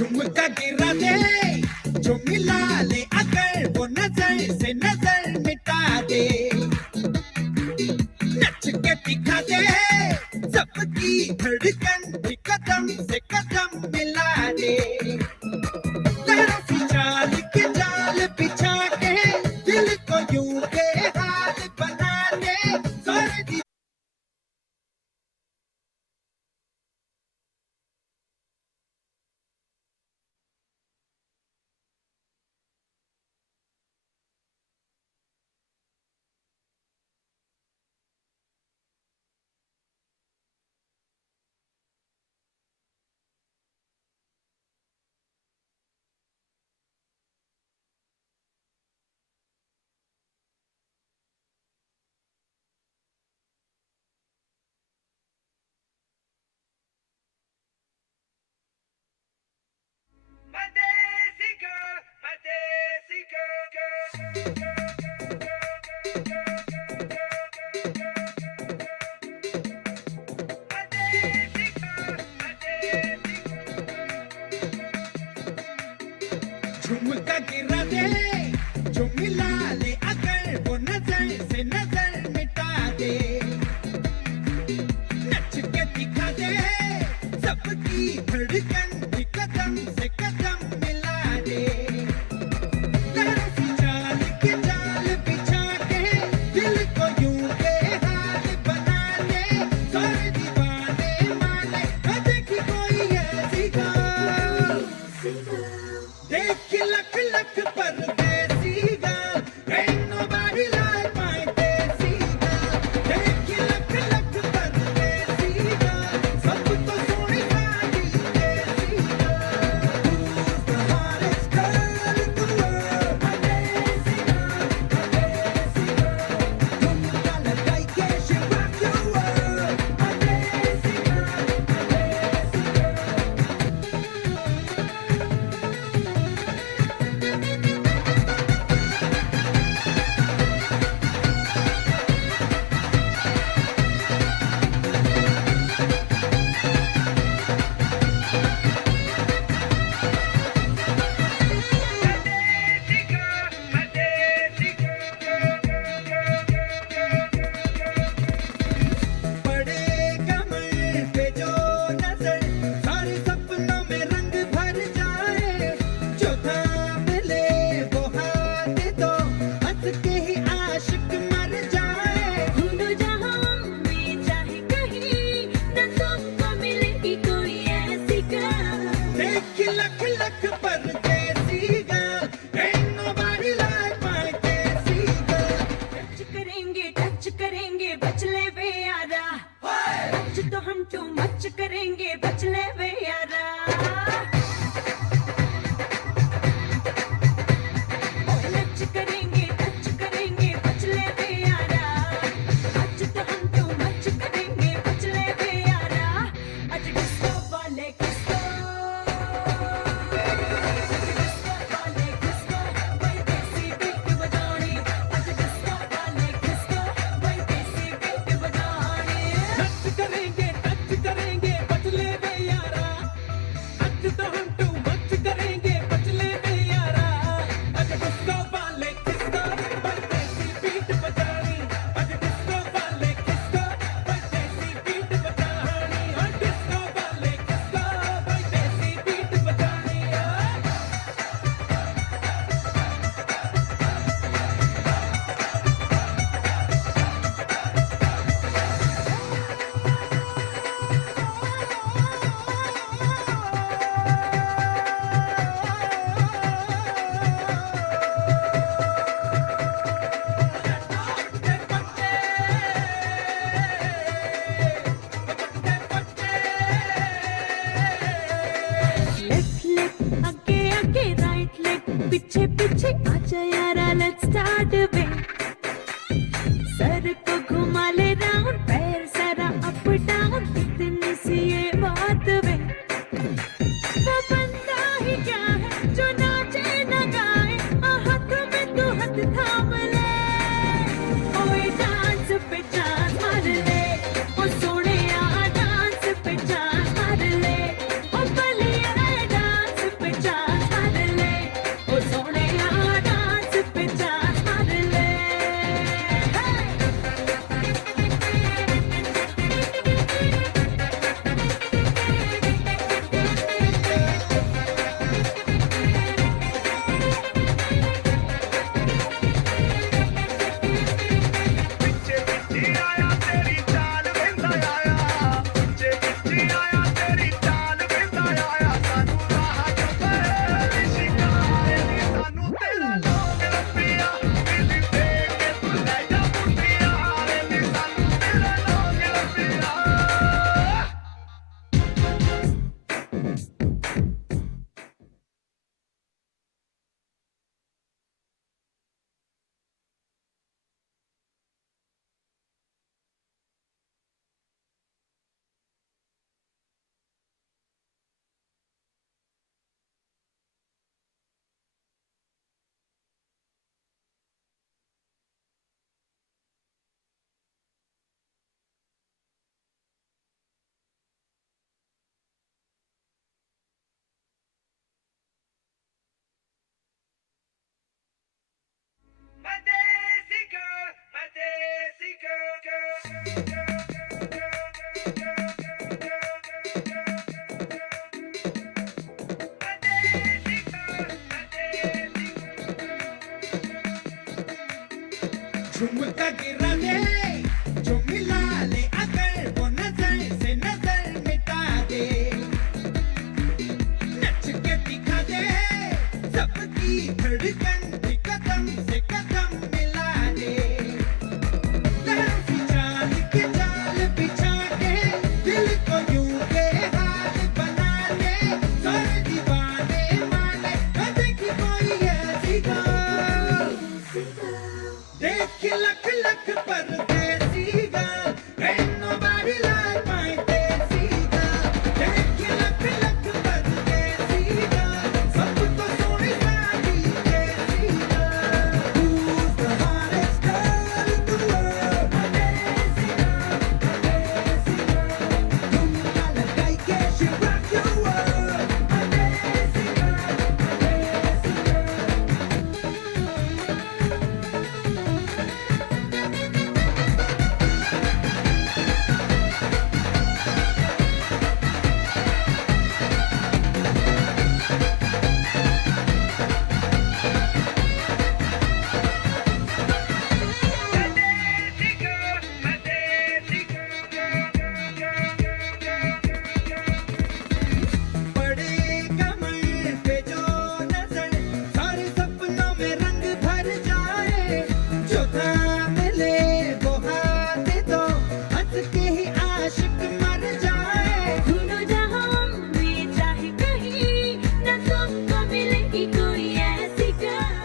झुमका गिरा दे जो मिला ले अगर वो नजर से नजर मिटा दे नच के दिखा दे सबकी धड़कन भी कदम से कदम मिला दे लहरों की चाल के जाल बिछा के दिल को यूं के हाथ बना दे सर्दी झुमका गिरा दे जो मिला ले अगर वो नजर से नजर मिटा दे नच के दिखा दे सबकी धड़कन भी कदम से कदम मिला दे लहरों की चाल के जाल बिछा के दिल को यूं के हाथ बना दे सारे दीवाने माने देखी कोई ऐसी गाल देख लख लख परदेसी girl ain't nobody like my desi girl देख लख लख परदेसी girl सब तो सोनी साड़ी देसी girl who's the hottest girl in the world my desi girl झुमका लगाई के she rock your world my desi बड़े कमर पे जो नजर सारे सपनों में रंग भर जाए जो थाम ले वो हाथ दो हंस के ही आशिक मर जाए ढूंढो जहां में चाहे कहीं न तुमको मिलेगी कोई ऐसी girl देख लख लख परदेसी girl ain't nobody like my desi girl touch करेंगे बच ले वे यारा टच तो हम टू मच करेंगे बच ले वे यारा टच करेंगे बच ले वे यारा टच तो हम टू मच करेंगे बच ले वे यारा आज डिस्को वाले डिस्को वही देसी बीट बजानी आज डिस्को वाले डिस्को वही देसी बीट बजानी टच करेंगे बच ले बे यारा टच तो हम टू मच करेंगे बच ले बे यारा अज डिस्को वाले किसको परदेसी बीट बजानी अज डिस्को वाले किसको परदेसी बीट बजानी अज डिस्को वाले किसको परदेसी बीट बजानी लेफ्ट लेग आगे आगे राइट लेग पीछे पीछे आजा यारा लेट्स स्टार्ट वे सर को घुमा ले राउंड पैर सारा अप डाउन इतनी सी ये बात वे वो बंदा ही क्या है जो नाचे न गाए हाथ में तू हाथ थाम ले ओए डांस पे चांस मार ले ओ सोने डांस पे चांस मार ले ओ बलिया डांस झुमका गिरा दे जो मिला ले अगर वो नजर से नजर मिटा दे नच के दिखा दे सबकी धड़कन भी कदम से कदम मिला दे लहरों की चाल के जाल बिछा के दिल को यूं बेहाल बना दे सारे दीवाने माने कदे की कोई ऐसी गाल देख लख लख परदेसी girl ain't nobody like my desi girl देख लख लख परदेसी girl सब तो सोनी साड़ी देसी girl who's the hottest girl in the world my desi girl झुमका लगाई के she rock your world my desi बड़े कमर पे जो नजर सारे सपनों में रंग भर जाए जो थाम ले वो हाथ दो हंस के ही आशिक मर जाए दोनों जहां में चाहे कहीं न तुमको मिलेगी कोई ऐसी girl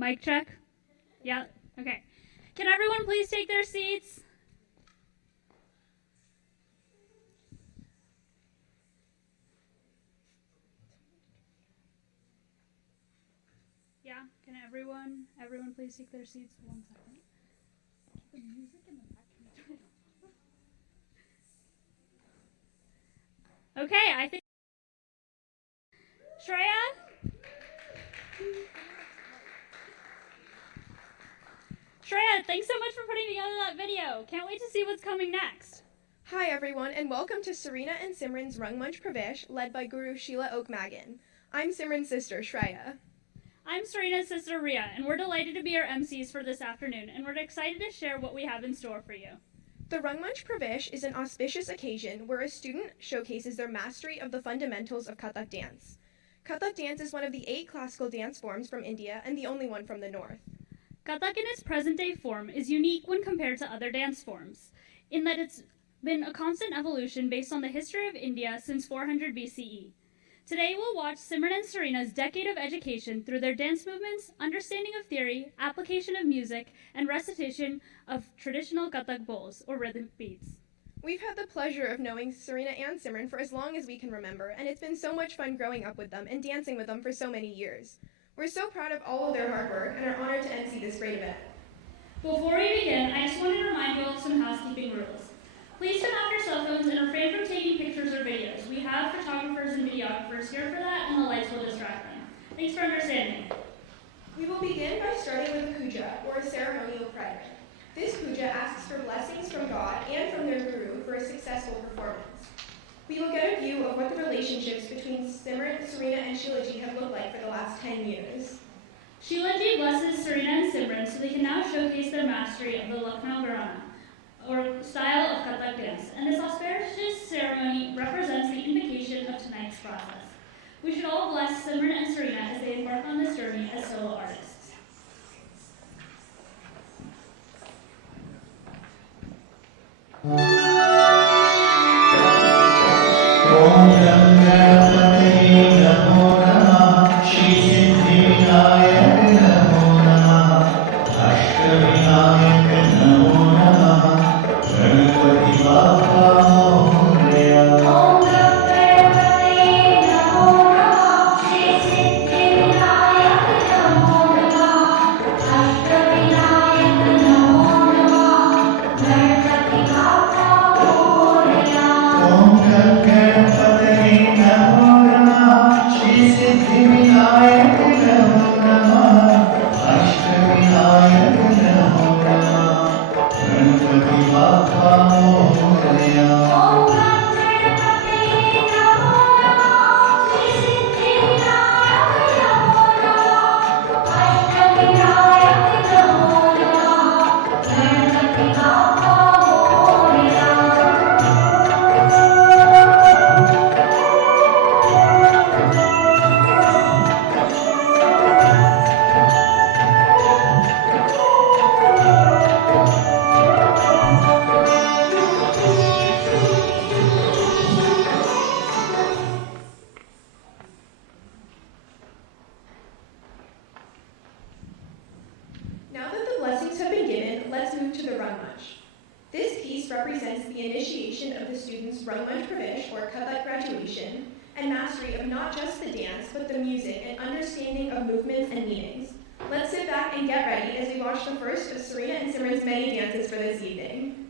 Mic check. Yeah, okay. Can everyone please take their seats? Yeah, can everyone please take their seats? 1 second. The music in the back. Can you turn it off? Okay, I think. Shreya? Shreya, thanks so much for putting together that video. Can't wait to see what's coming next. Hi everyone, and welcome to Sarina and Simran's Rangmanch Pravesh, led by Guru Sheila Oakmagan. I'm Simran's sister, Shreya. I'm Sarina's sister Ria, and we're delighted to be your MCs for this afternoon, and we're excited to share what we have in store for you. The Rangmanch Pravesh is an auspicious occasion where a student showcases their mastery of the fundamentals of Kathak dance. Kathak dance is one of the 8 classical dance forms from India and the only one from the north. Kathak in its present-day form is unique when compared to other dance forms, in that it's been a constant evolution based on the history of India since 400 BCE. Today we'll watch Simran and Sarina's decade of education through their dance movements, understanding of theory, application of music, and recitation of traditional Kathak bowls, or rhythmic beats. We've had the pleasure of knowing Sarina and Simran for as long as we can remember, and it's been so much fun growing up with them and dancing with them for so many years. We're so proud of all of their hard work and are honored to MC this great event. Before we begin, I just wanted to remind you of some housekeeping rules. Please turn off your cell phones and refrain from taking pictures or videos. We have photographers and videographers here for that, and the lights will distract them. Thanks for understanding. We will begin by starting with a puja, or a ceremonial prayer. This puja asks for blessings from God and from their guru for a successful performance. We will get a view of what the relationships between Simran, Sarina, and Sheilaji have looked like for the last 10 years. Sheilaji blesses Sarina and Simran so they can now showcase their mastery of the Lucknow Gharana, or style of Kathak dance, and this auspicious ceremony represents the invocation of tonight's process. We should all bless Simran and Sarina as they embark on this journey as solo artists. Om them to the Rangmanch. This piece represents the initiation of the students' Rangmanch Pravesh, or Kathak graduation, and mastery of not just the dance, but the music and understanding of movements and meanings. Let's sit back and get ready as we watch the first of Sarina and Simran's many dances for this evening.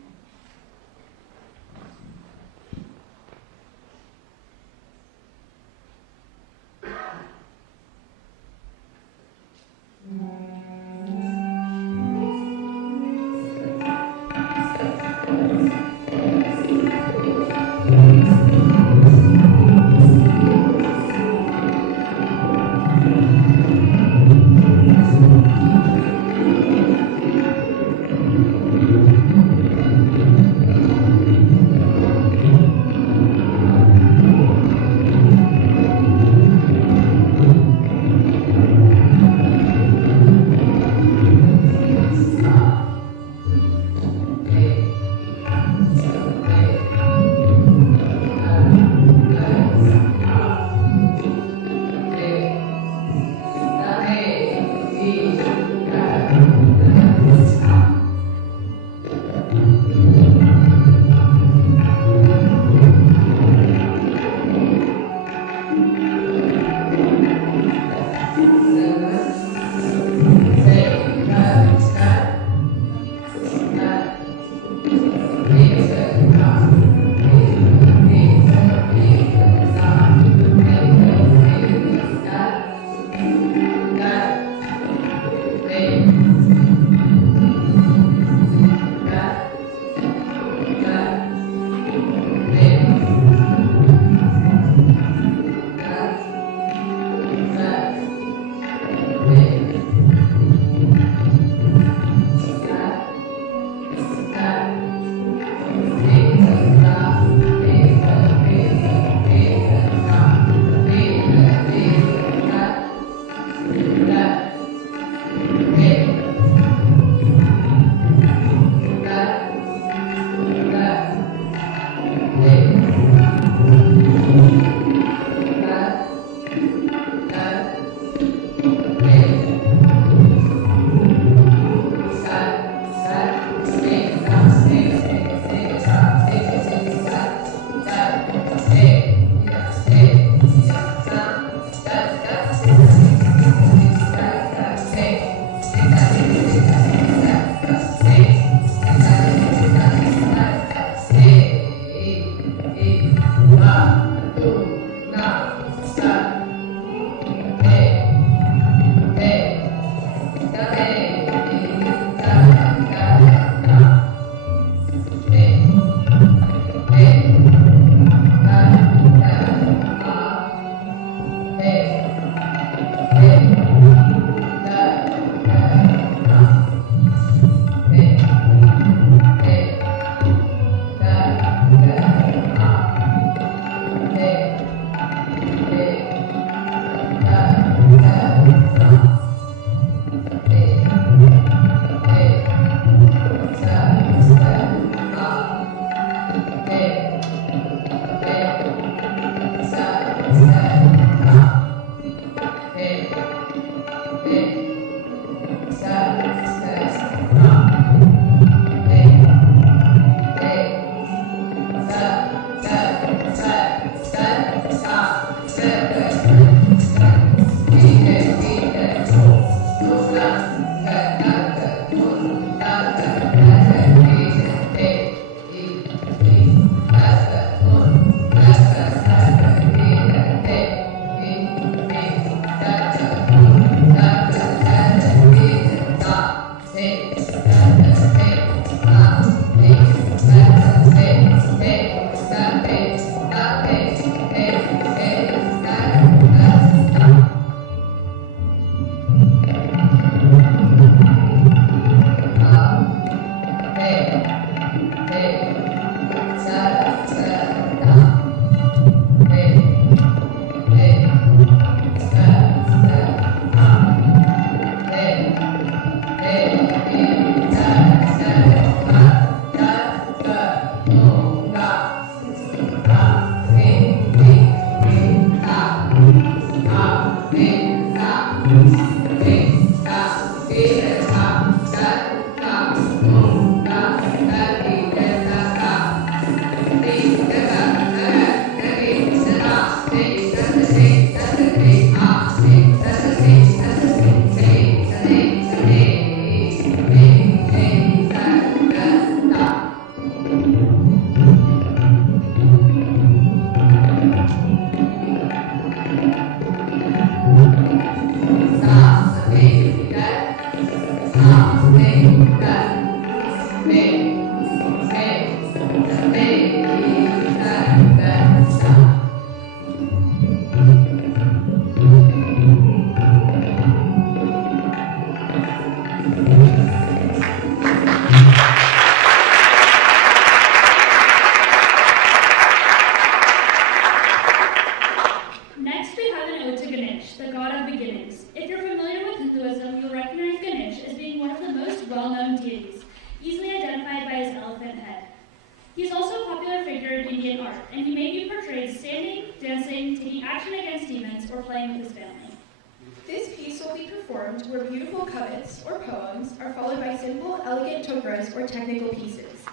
performed where beautiful kavits, or poems, are followed by simple, elegant tokras, or technical pieces.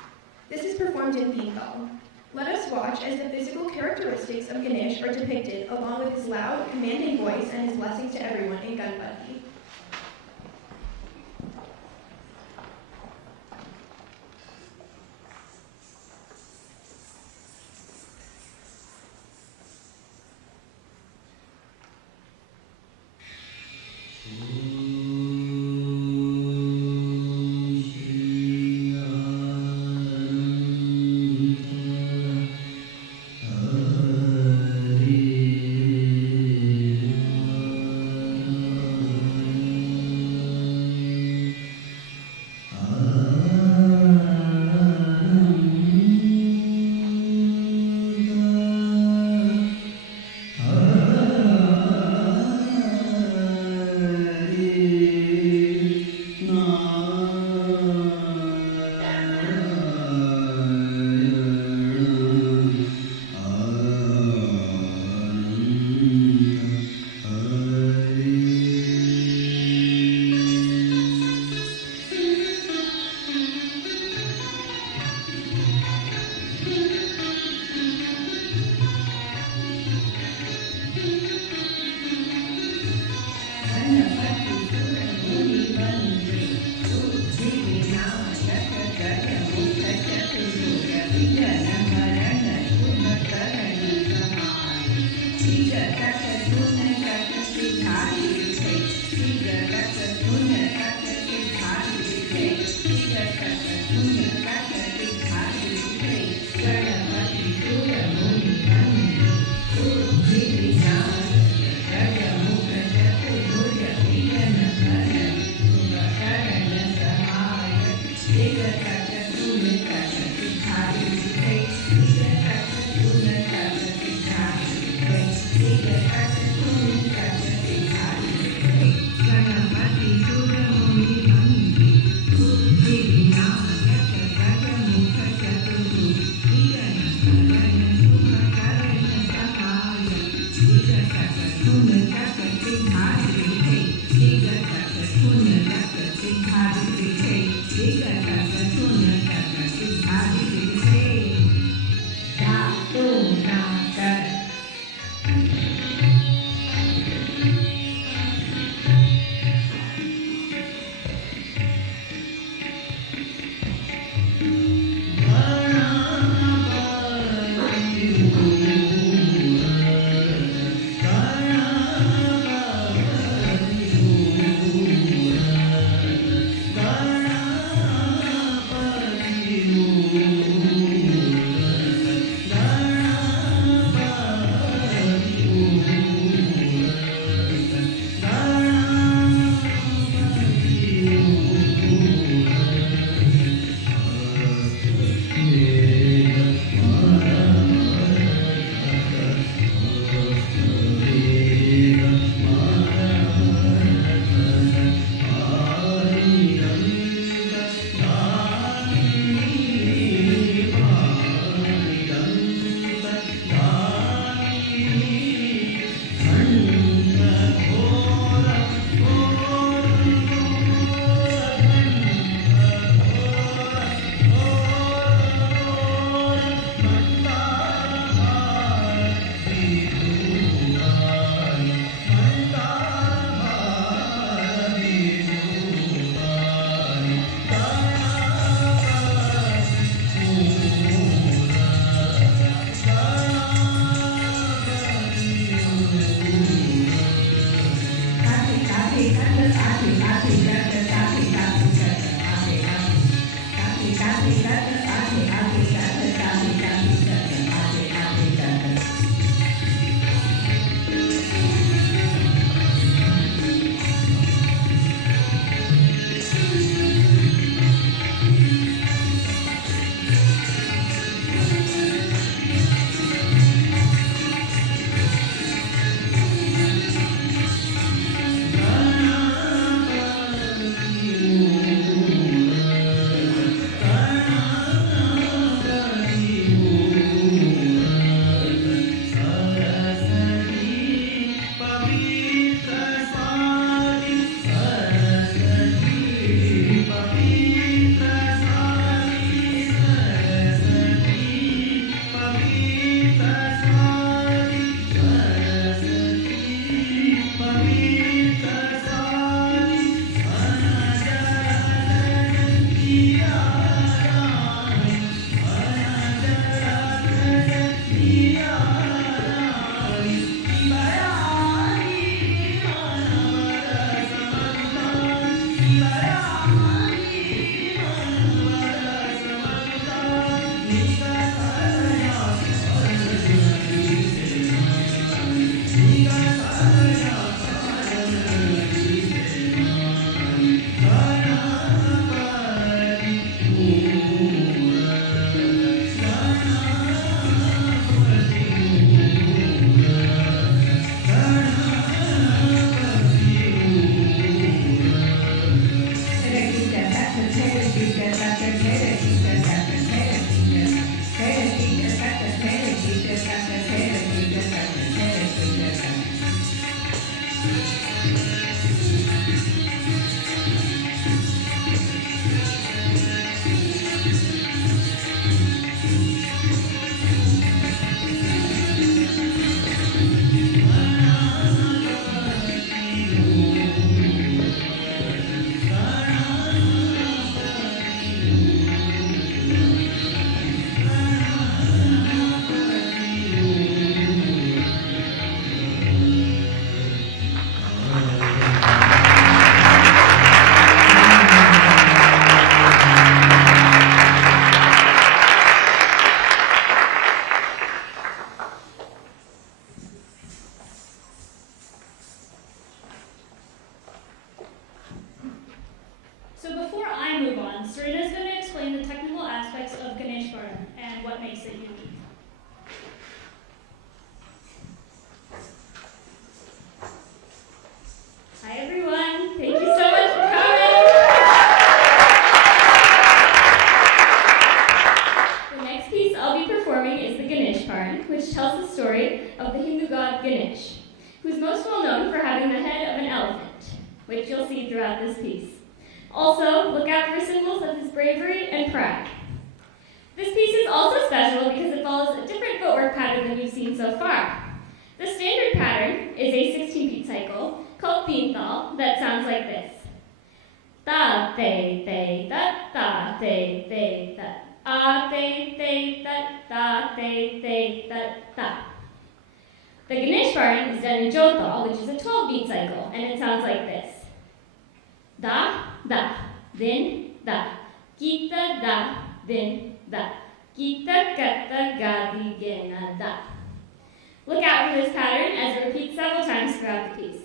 This is performed in Bengal. Let us watch as the physical characteristics of Ganesh are depicted, along with his loud, commanding voice and his blessings to everyone in Ganpati. So before I move on, Sarina is going to explain the technical aspects of Ganesh Varan and what makes it unique. Hi everyone, thank you so much for coming. The next piece I'll be performing is the Ganesh Varan, which tells the story of the Hindu god Ganesh, who's most well known for having the head of an elephant, which you'll see throughout this piece. Also, look out for symbols of his bravery and pride. This piece is also special because it follows a different footwork pattern than you've seen so far. The standard pattern is a 16-beat cycle called Pintal that sounds like this. Ta te te ta ta te te ta a te te ta ta te te ta ta. The Ganesh Varan is done in Jotal, which is a 12-beat cycle, and it sounds like this. Da, da, then da, kita da, then da, kita kata gadi gena da. Look out for this pattern as it repeats several times throughout the piece.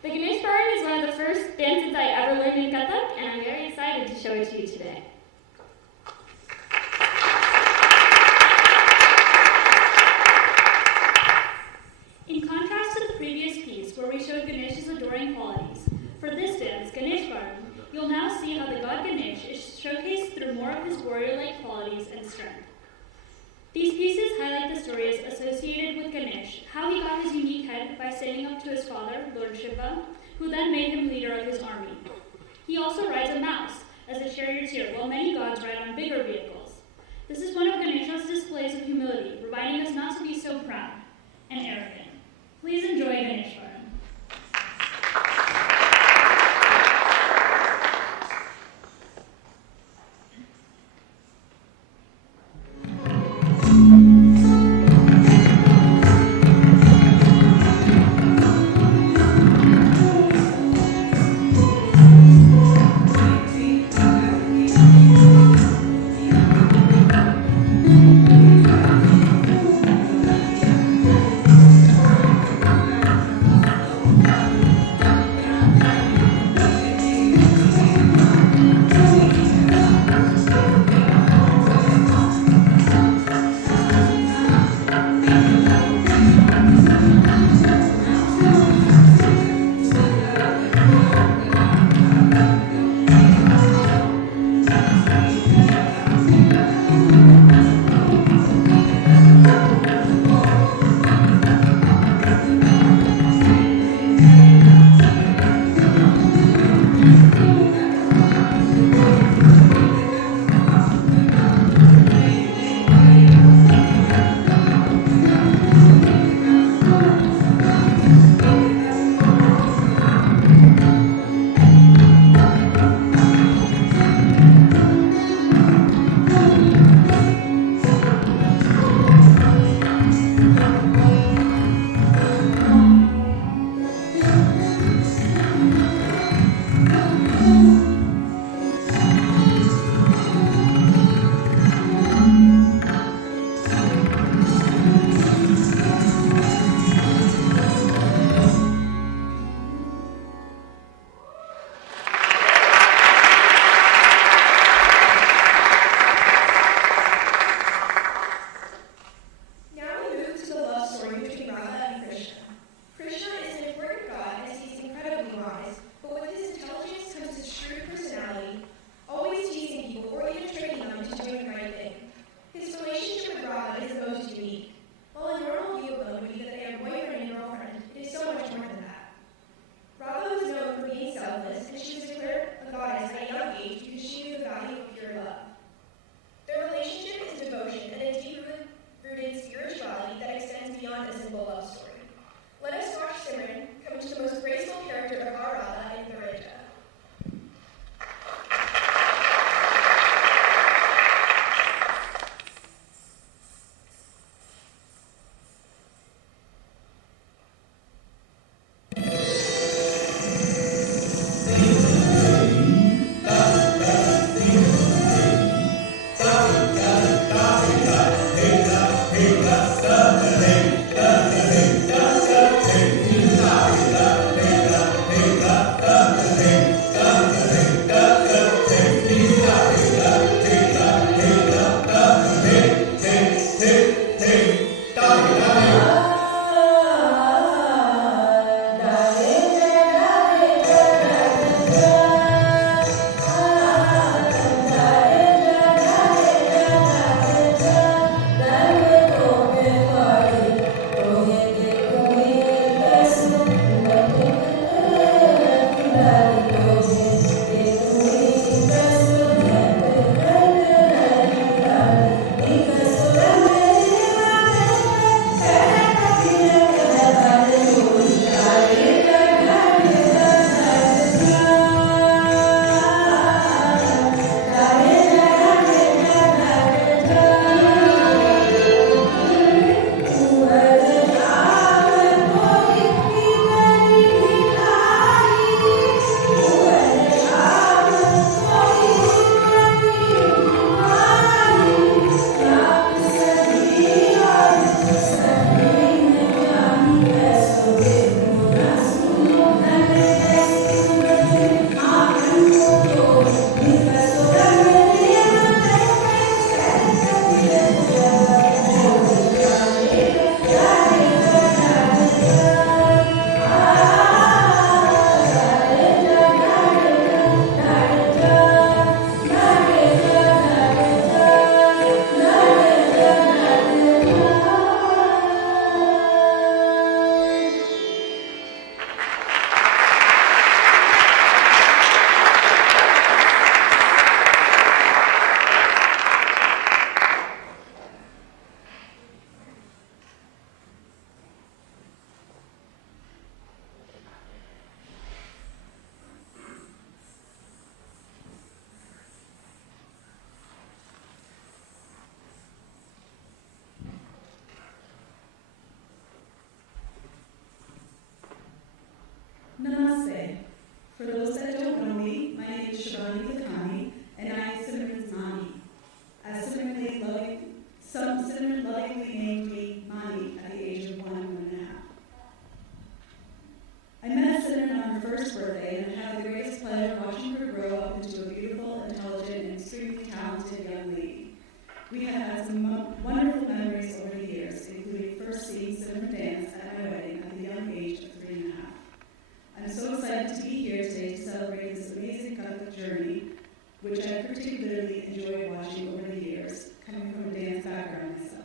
The Ganesh Varan is one of the first dances I ever learned in Kathak, and I'm very excited to show it to you today. In contrast to the previous piece, where we showed Ganesh's adoring qualities, for this dance, Ganesh Varan, you'll now see how the god Ganesh is showcased through more of his warrior-like qualities and strength. These pieces highlight the stories associated with Ganesh, how he got his unique head by standing up to his father, Lord Shiva, who then made him leader of his army. He also rides a mouse as a charioteer, while many gods ride on bigger vehicles. This is one of Ganesha's displays of humility, reminding us not to be so proud and arrogant. Please enjoy Ganesh Varan. Shivani, and I am Simran's mommy. Simran lovingly named me Mommy at the age of 1.5. I met Simran on her first birthday and had the greatest pleasure of watching her grow up into a beautiful, intelligent, and extremely talented young lady. We have had some wonderful memories over the years, including first seeing Simran dance at my wedding at the young age of 3.5. I'm so excited to be here today to celebrate this amazing Catholic journey, which I particularly enjoyed watching over the years, coming from a dance background myself.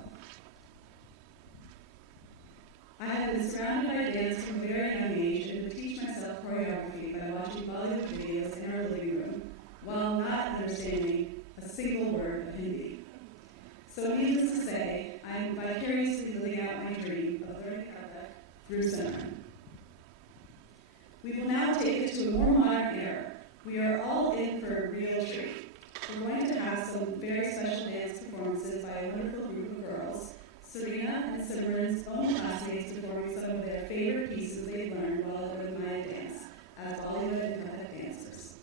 I have been surrounded by dance from a very young age and would teach myself choreography by watching Bollywood videos in our living room, while not understanding a single word of Hindi. So needless to say, I am vicariously living out my dream of learning Kathak through Simran. We will now take it to a more modern era. We are all in for a real treat. We're going to have some very special dance performances by a wonderful group of girls, Sarina and Simran's own classmates performing some of their favorite pieces they've learned while at Rangmanch dance as Bollywood and Kathak dancers.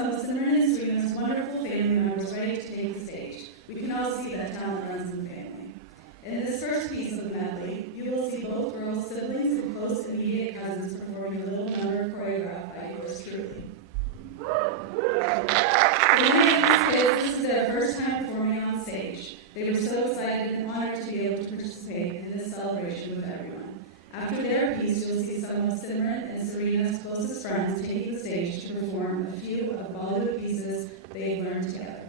some of Simran and Sarina's wonderful family members ready to take the stage. We can all see that talent runs in the family. In this first piece of the medley, you will see both girls, siblings, and close immediate cousins performing a little number choreographed by yours truly. For many of these kids, this is their first time performing on stage. They were so excited and honored to be able to participate in this celebration with everyone. After their piece, you'll see some of Simran and Sarina's closest friends taking the stage to perform a few of the Bollywood pieces they've learned together.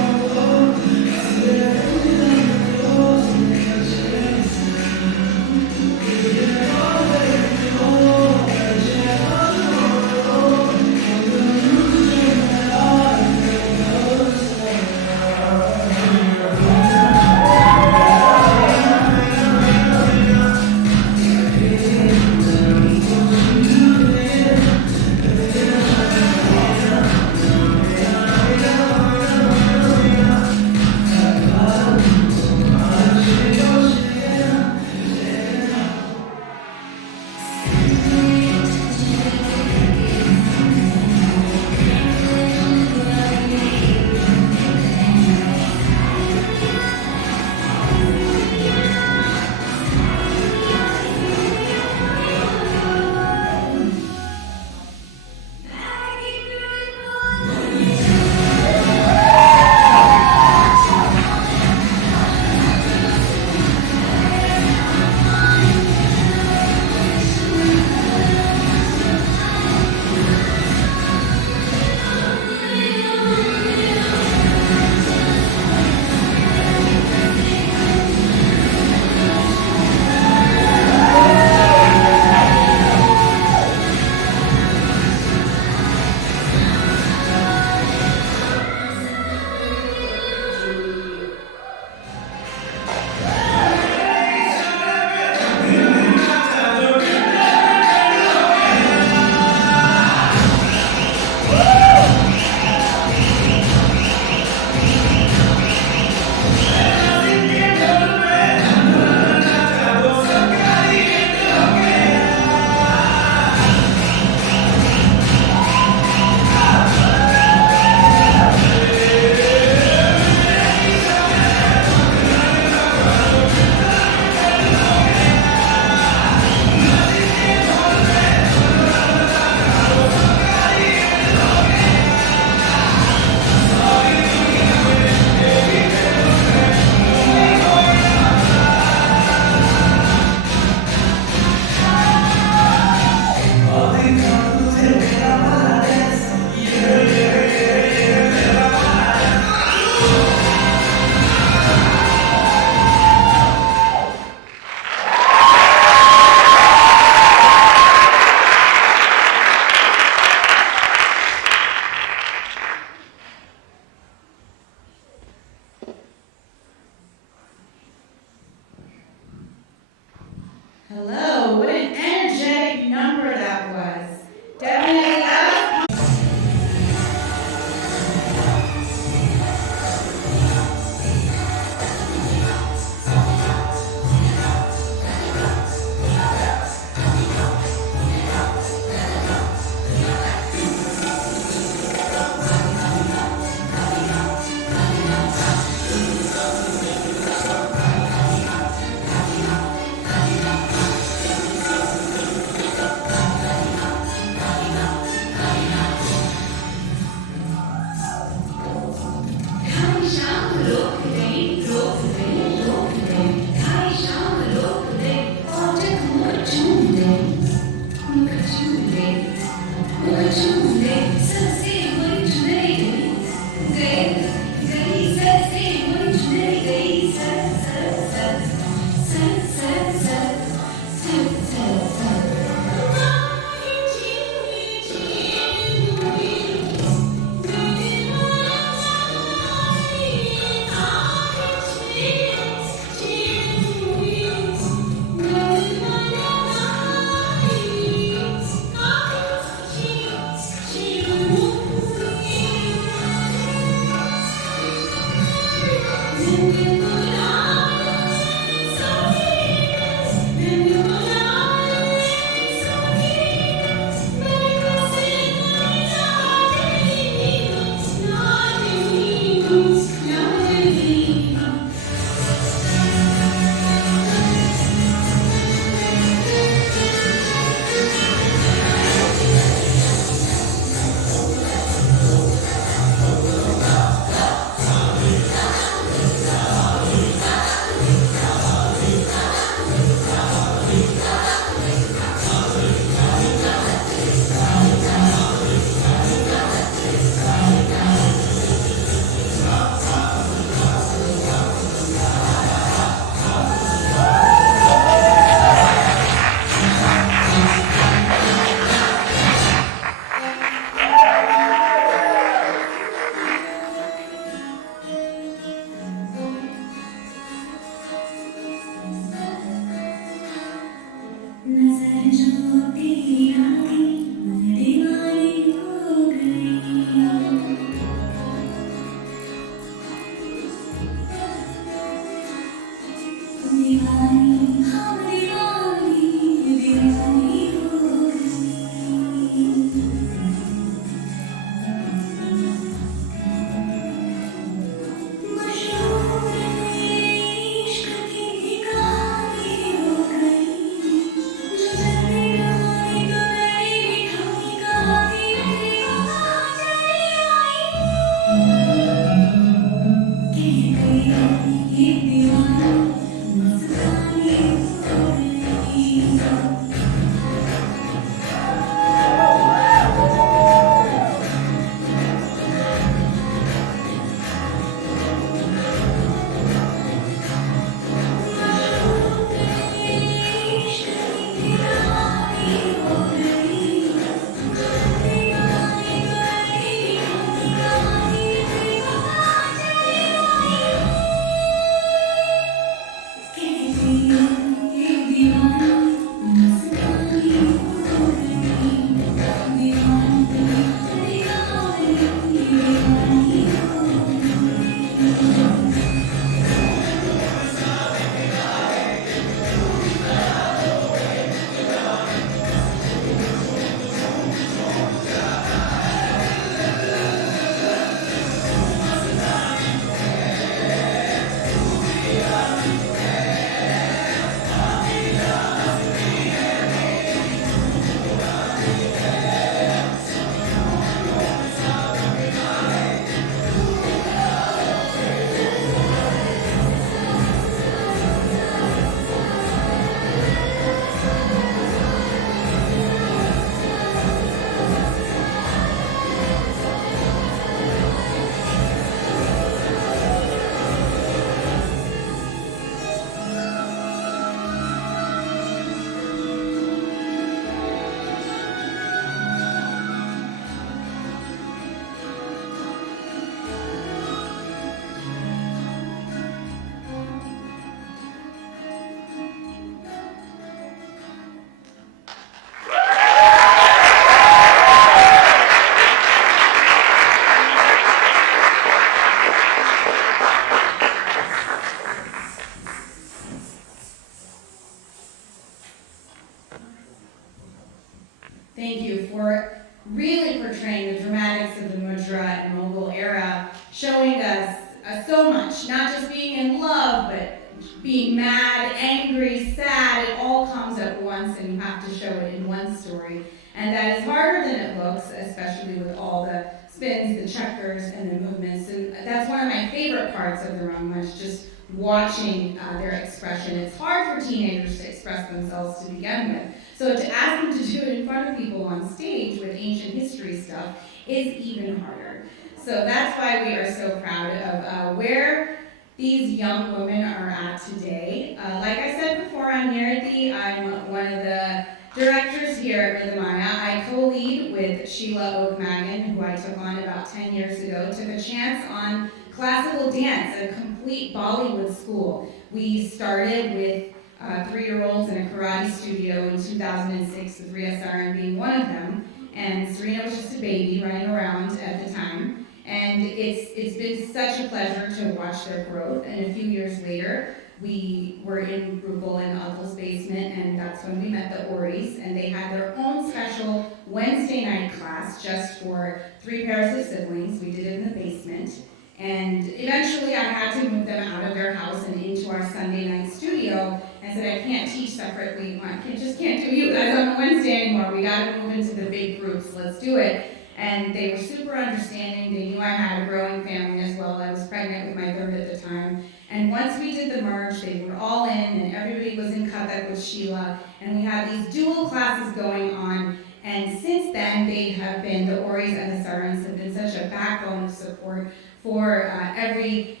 showing us so much, not just being in love, but being mad, angry, sad. It all comes at once, and you have to show it in one story. And that is harder than it looks, especially with all the spins, the checkers, and the movements. And that's one of my favorite parts of the Rangmanch, just watching their expression. It's hard for teenagers to express themselves to begin with. So to ask them to do it in front of people on stage with ancient history stuff is even harder. So that's why we are so proud of where these young women are at today. Like I said before, I'm Nirthi. I'm one of the directors here at Rhythmaya. I co-lead with Sheila Oakmagan, who I took on about 10 years ago, took a chance on classical dance at a complete Bollywood school. We started with 3-year-olds in a karate studio in 2006, with Ria Saran being one of them, and Sarina was just a baby running around at the time. And it's been such a pleasure to watch their growth. And a few years later, we were in Rupal and Uncle's basement, and that's when we met the Oris, and they had their own special Wednesday night class just for 3 pairs of siblings. We did it in the basement. And eventually I had to move them out of their house and into our Sunday night studio and said, I can't teach separately. I just can't do you guys on a Wednesday anymore. We got to move into the big groups. Let's do it. And they were super understanding. They knew I had a growing family as well. I was pregnant with my 3rd at the time. And once we did the merge, they were all in, and everybody was in Kathak with Sheila. And we had these dual classes going on. And since then, they have been, the Oris and the Sarans have been such a backbone of support for every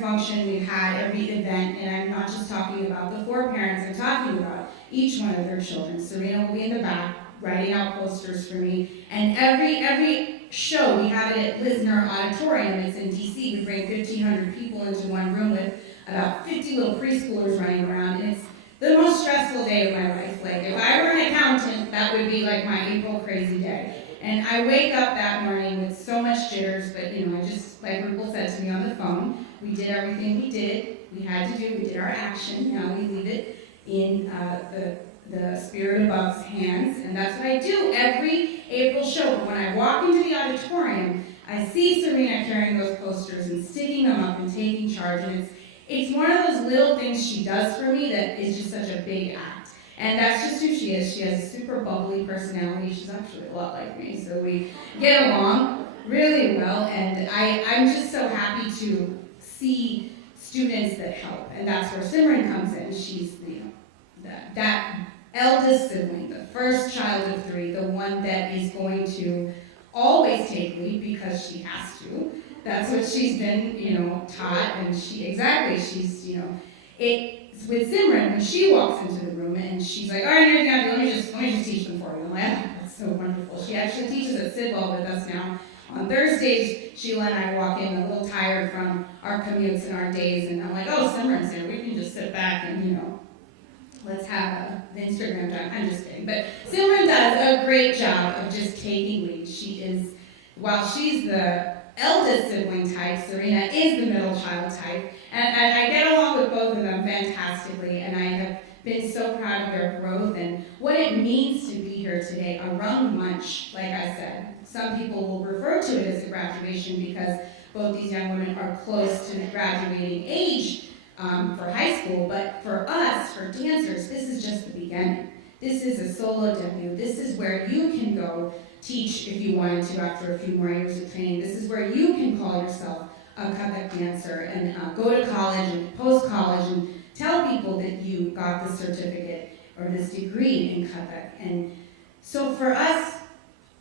function we've had, every event. And I'm not just talking about the 4 parents, I'm talking about each one of their children. Sarina will be in the back, writing out posters for me. And every show, we have it at Lisner Auditorium, it's in DC. We bring 1,500 people into one room with about 50 little preschoolers running around. And it's the most stressful day of my life. Like, if I were an accountant, that would be like my April crazy day. And I wake up that morning with so much jitters, but I just, like Rupal said to me on the phone, we did everything we had to do, we did our action. Now we leave it in the Spirit Above's hands, and that's what I do every April show. But when I walk into the auditorium, I see Sarina carrying those posters and sticking them up and taking charge, and it's one of those little things she does for me that is just such a big act. And that's just who she is. She has a super bubbly personality. She's actually a lot like me, so we get along really well, and I'm just so happy to see students that help, and that's where Simran comes in. She's that eldest sibling, the first child of 3, the one that is going to always take lead because she has to. That's what she's been, taught, and she's, it's with Simran, when she walks into the room and she's like, all right, let me just teach them for you. I'm like, oh, that's so wonderful. She actually teaches at Sidwell with us now. On Thursdays, Sheila and I walk in a little tired from our commutes and our days, and I'm like, oh, Simran's here. We can just sit back and, let's have the Instagram time. I'm just kidding. But Simran does a great job of just taking lead. While she's the eldest sibling type, Sarina is the middle child type. And I get along with both of them fantastically, and I have been so proud of their growth and what it means to be here today. A Rangmanch, like I said. Some people will refer to it as a graduation because both these young women are close to the graduating age for high school, but for us, for dancers, this is just the beginning. This is a solo debut. This is where you can go teach if you wanted to after a few more years of training. This is where you can call yourself a Kathak dancer and go to college and post-college and tell people that you got the certificate or this degree in Kathak. And so for us,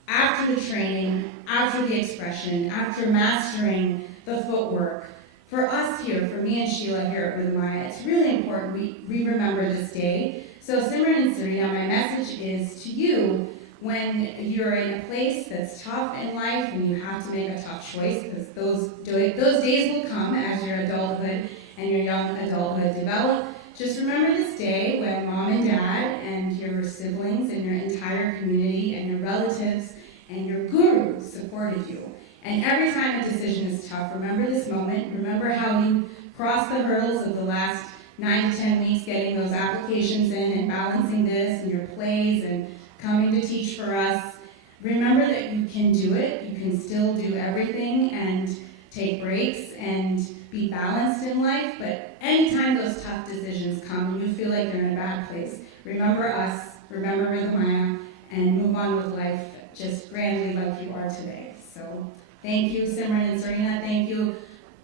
after the training, after the expression, after mastering the footwork, for us here, for me and Sheila here at Rhythmaya, it's really important we remember this day. So Simran and Sarina, my message is to you, when you're in a place that's tough in life and you have to make a tough choice, because those days will come as your adulthood and your young adulthood develop, just remember this day when mom and dad and your siblings and your entire community and your relatives and your guru supported you. And every time a decision is tough, remember this moment. Remember how you crossed the hurdles of the last 9 to 10 weeks, getting those applications in and balancing this and your plays and coming to teach for us. Remember that you can do it. You can still do everything, and take breaks and be balanced in life, but anytime those tough decisions come and you feel like you're in a bad place, remember us, remember Rangmanch, and move on with life just grandly like you are today. So thank you, Simran and Sarina. Thank you,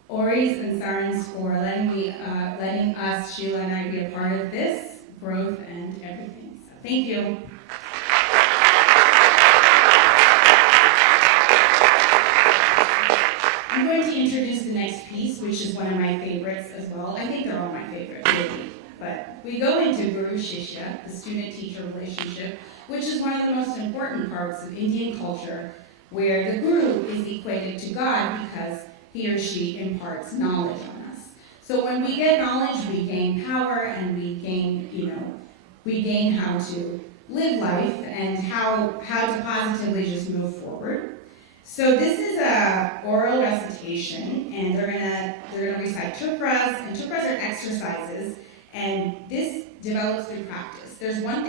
Oris and Sarins, for letting us, Sheila and I, be a part of this growth and everything. So thank you. I'm going to introduce the next piece, which is one of my favorites as well. I think they're all my favorites, really. But we go into Guru Shishya, the student-teacher relationship, which is one of the most important parts of Indian culture, where the guru is equated to God because he or she imparts knowledge on us. So when we get knowledge, we gain power, and we gain how to live life and how to positively just move forward. So this is a oral recitation, and they're gonna recite chukras, and chukras are exercises, and this develops through practice. It's one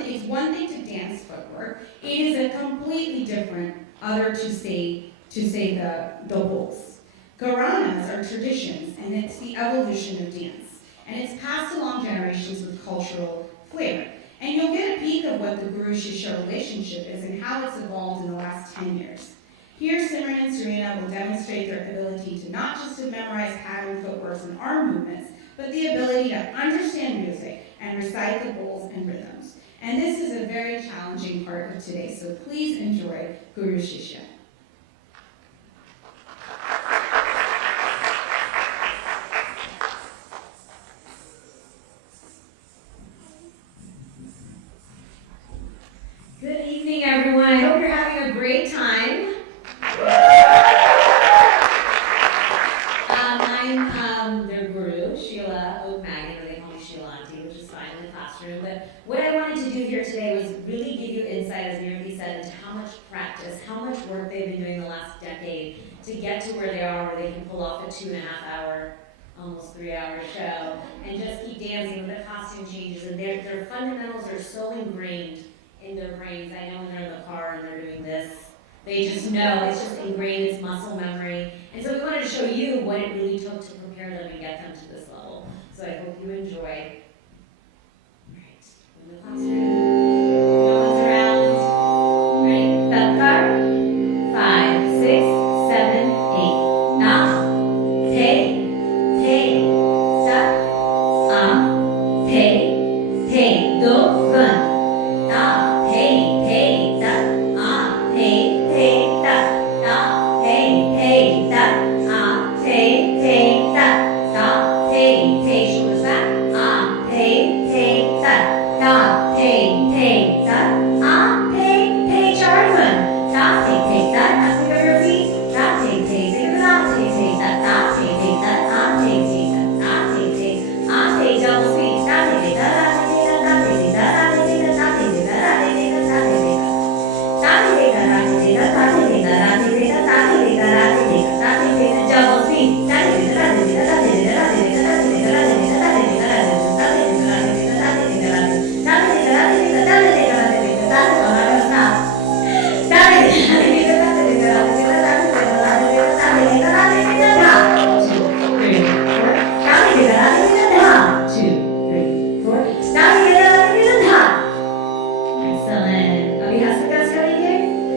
thing to dance footwork. It is a completely different other to say the bowls. Gharanas are traditions, and it's the evolution of dance, and it's passed along generations with cultural flair. And you'll get a peek of what the Guru-Shishya relationship is and how it's evolved in the last 10 years. Here, Simran and Sarina will demonstrate their ability to not just to memorize pattern footworks and arm movements, but the ability to understand music and recite the bowls and rhythms. And this is a very challenging part of today, so please enjoy Guru Shishya. Good evening, everyone. I hope you're having a great time. I'm their guru, Sheila Oakmagan, or they call me Sheila Auntie, which is fine in the classroom. But what I wanted to do here today was really give you insight, as Mirathi said, into how much practice, how much work they've been doing the last decade to get to where they are, where they can pull off a 2.5-hour, almost 3-hour show, and just keep dancing with the costume changes. And their fundamentals are so ingrained in their brains. I know when they're in the car and they're doing this, they just know, it's just ingrained, it's muscle memory. And so we wanted to show you what it really took to prepare them and get them to this level. So I hope you enjoy. Right, in the classroom, no one's around. Right, Belkar, 5, 6, 7, 8. Na, te, da, te, do, gun. Da, te, da, te, da, da, te, da, te, da, da, te, shoulders back, te, da, da, te, da, Charlton, da, te, da, now pick up your feet, da, te, da, te, da, da, te, da, double speed, da, te, da, double speed.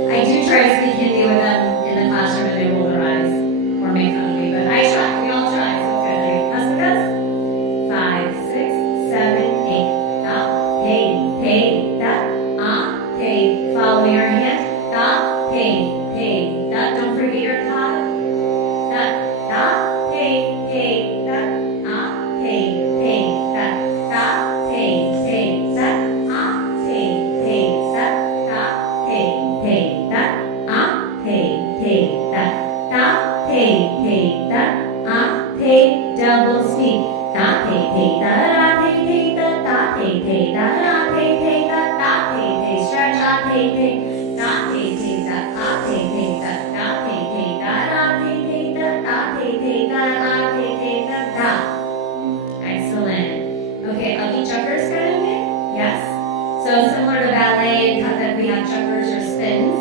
I do try to speak Hindi with them in the classroom and they roll their eyes or make fun of me, but I try. We all try. So good. Hasikas? 5, 6, 7, 8. Da, te, da, te. Follow me your hand. Da, te, da. Don't forget your ta. Da, te, da, te, da. Da, te, da. Da, te, da. Double speed. Da te da da te da da te da da te da te stretch da te da te da te da te da te da te da. Excellent. Okay, lucky chuckers kind of thing? Yes. So similar to ballet and Kathak, we have chuckers or spins.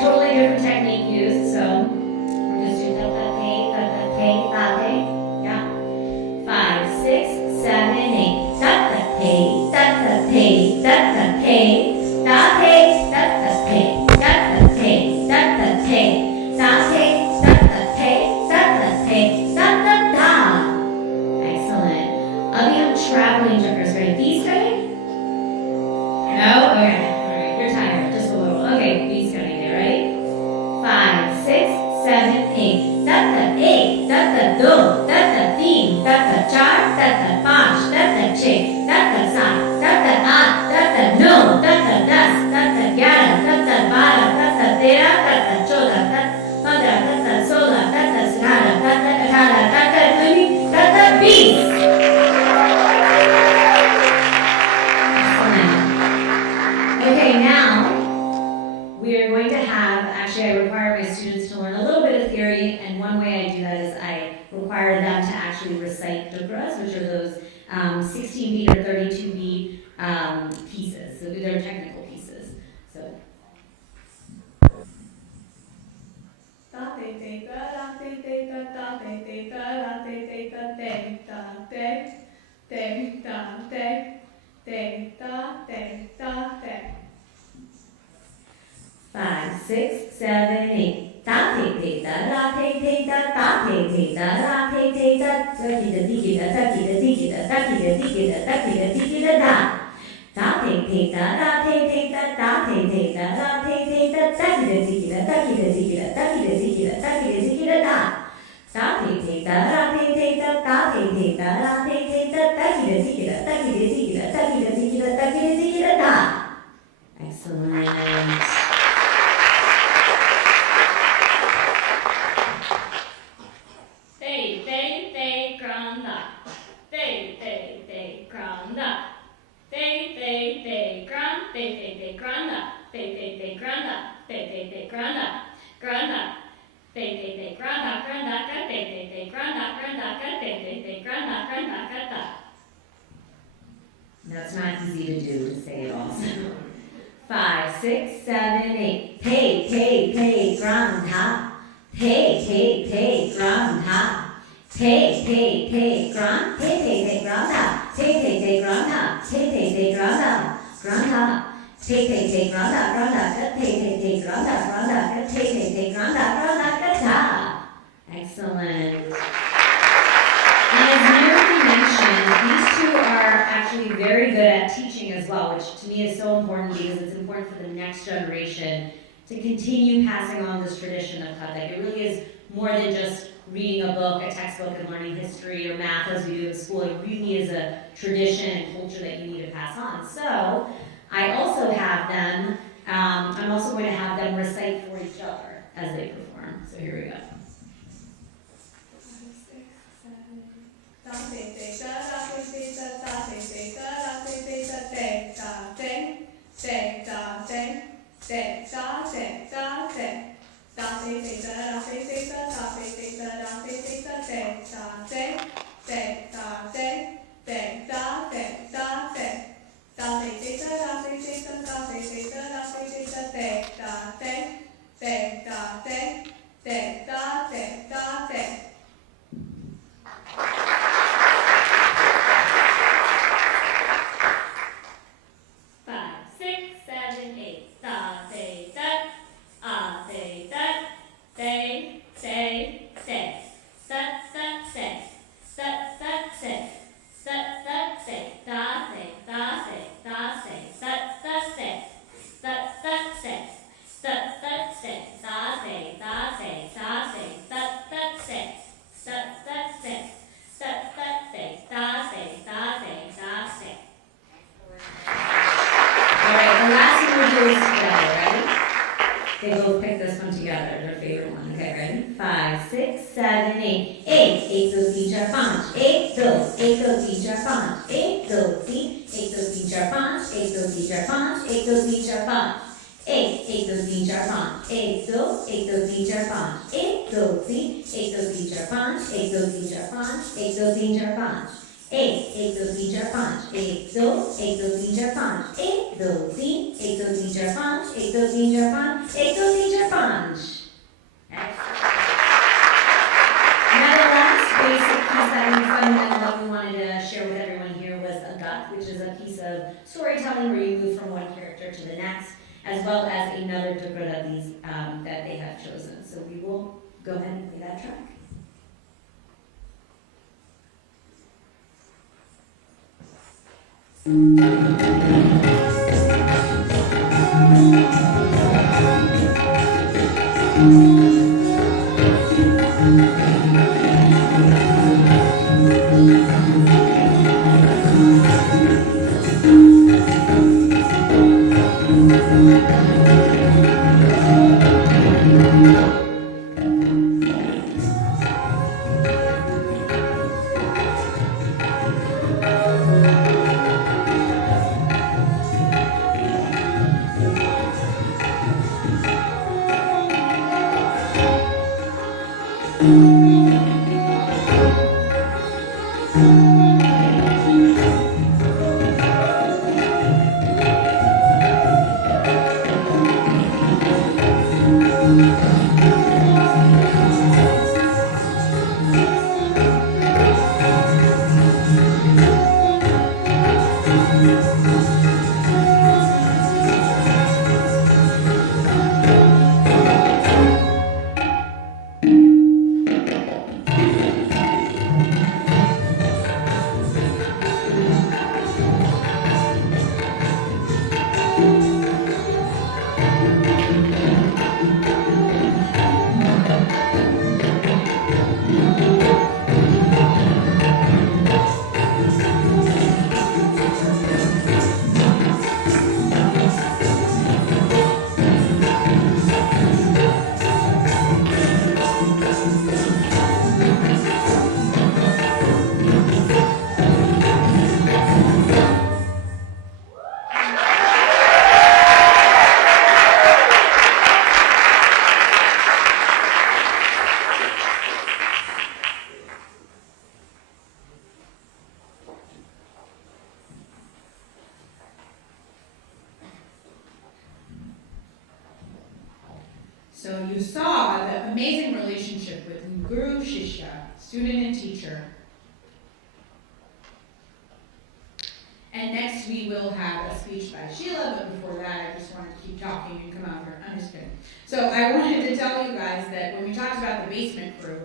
Totally different technique used. So we're just doing that. तत्त एक, तत्त दो, तत्त तीन, तत्त चार, तत्त पाँच, तत्त छः, तत्त सात, तत्त आठ, तत्त नौ, तत्त 10, तत्त 11, तत्त 12, तत्त 13, तत्त 14, तत्त 15, तत्त 16, तत्त 17, तत्त 18, तत्त 19, तत्त 20. Okay, now we are going to have, actually I require my students to learn a little bit of theory, and one way I do that is I require them to actually recite dukras, which are those 16 beat or 32 beat pieces, so they're technical pieces. So. Five, six, seven, eight. Ta te te da la te te da ta te te da la te te da ta ki da di ki da ta ki da di ki da ta ki da di ki da ta ki da di ki da da. Ta te te da la te te da ta te te da la te te da ta ki da di ki da ta ki da di ki da ta ki da di ki da ta ki da di ki da da. Ta te te da la te te da ta te te da la te te da ta ki da di ki da ta ki da di ki da ta ki da di ki da ta ki da di ki da da. Excellent. That's not easy to do, to say it all. 5, 6, 7, 8. Pay, pay, pay, granda. Pay, pay, pay, granda. Pay, pay, pay, granda. Pay, pay, pay, granda. Pay, pay, pay, granda. Pay, pay, pay, granda. Granda. Pay, pay, pay, granda. Granda. Pay, pay, pay, granda. Granda. Pay, pay, pay, granda. Granda. Excellent. And as Mary mentioned, these two are actually very good at teaching as well, which to me is so important because it's important for the next generation to continue passing on this tradition of Kathak. It really is more than just reading a book, a textbook, and learning history or math as we do in school. It really is a tradition and culture that you need to pass on. So I also have them, I'm also going to have them recite for each other as they perform. So here we go. They both pick this one together, their favorite one. Okay, ready? 5, 6, 7, 8. 8, 1, 2, 3, 4, 5. 8, 2, 1, 2, 3, 4, 5. 8, 2, 3, 1, 2, 3, 4, 5. 8, 2, 3, 4, 5. 8, 2, 3, 4, 5. 8, 1, 2, 3, 4, 5. 8, 2, 1, 2, 3, 4, 5. 8, 2, 3, 1, 2, 3, 4, 5. 8, 2, 3, 4, 5. 8, 2, 3, 4, 5. 8, 1, 2, 3, 4, 5. 8, 2, 1, 2, 3, 4, 5. 8, 2, 3, 1, 2, 3, 4, 5. 8, 2, 3, 4, 5. 8, 2, 3, 4, 5. Now the last basic piece that we fundamentally wanted to share with everyone here was a gut, which is a piece of storytelling where you move from one character to the next, as well as another dukra that they have chosen. So we will go ahead and play that track. So you saw the amazing relationship with Guru Shishya, student and teacher. And next we will have a speech by Sheila, but before that I just wanted to keep talking and come out here. I'm just kidding. So I wanted to tell you guys that when we talked about the basement crew,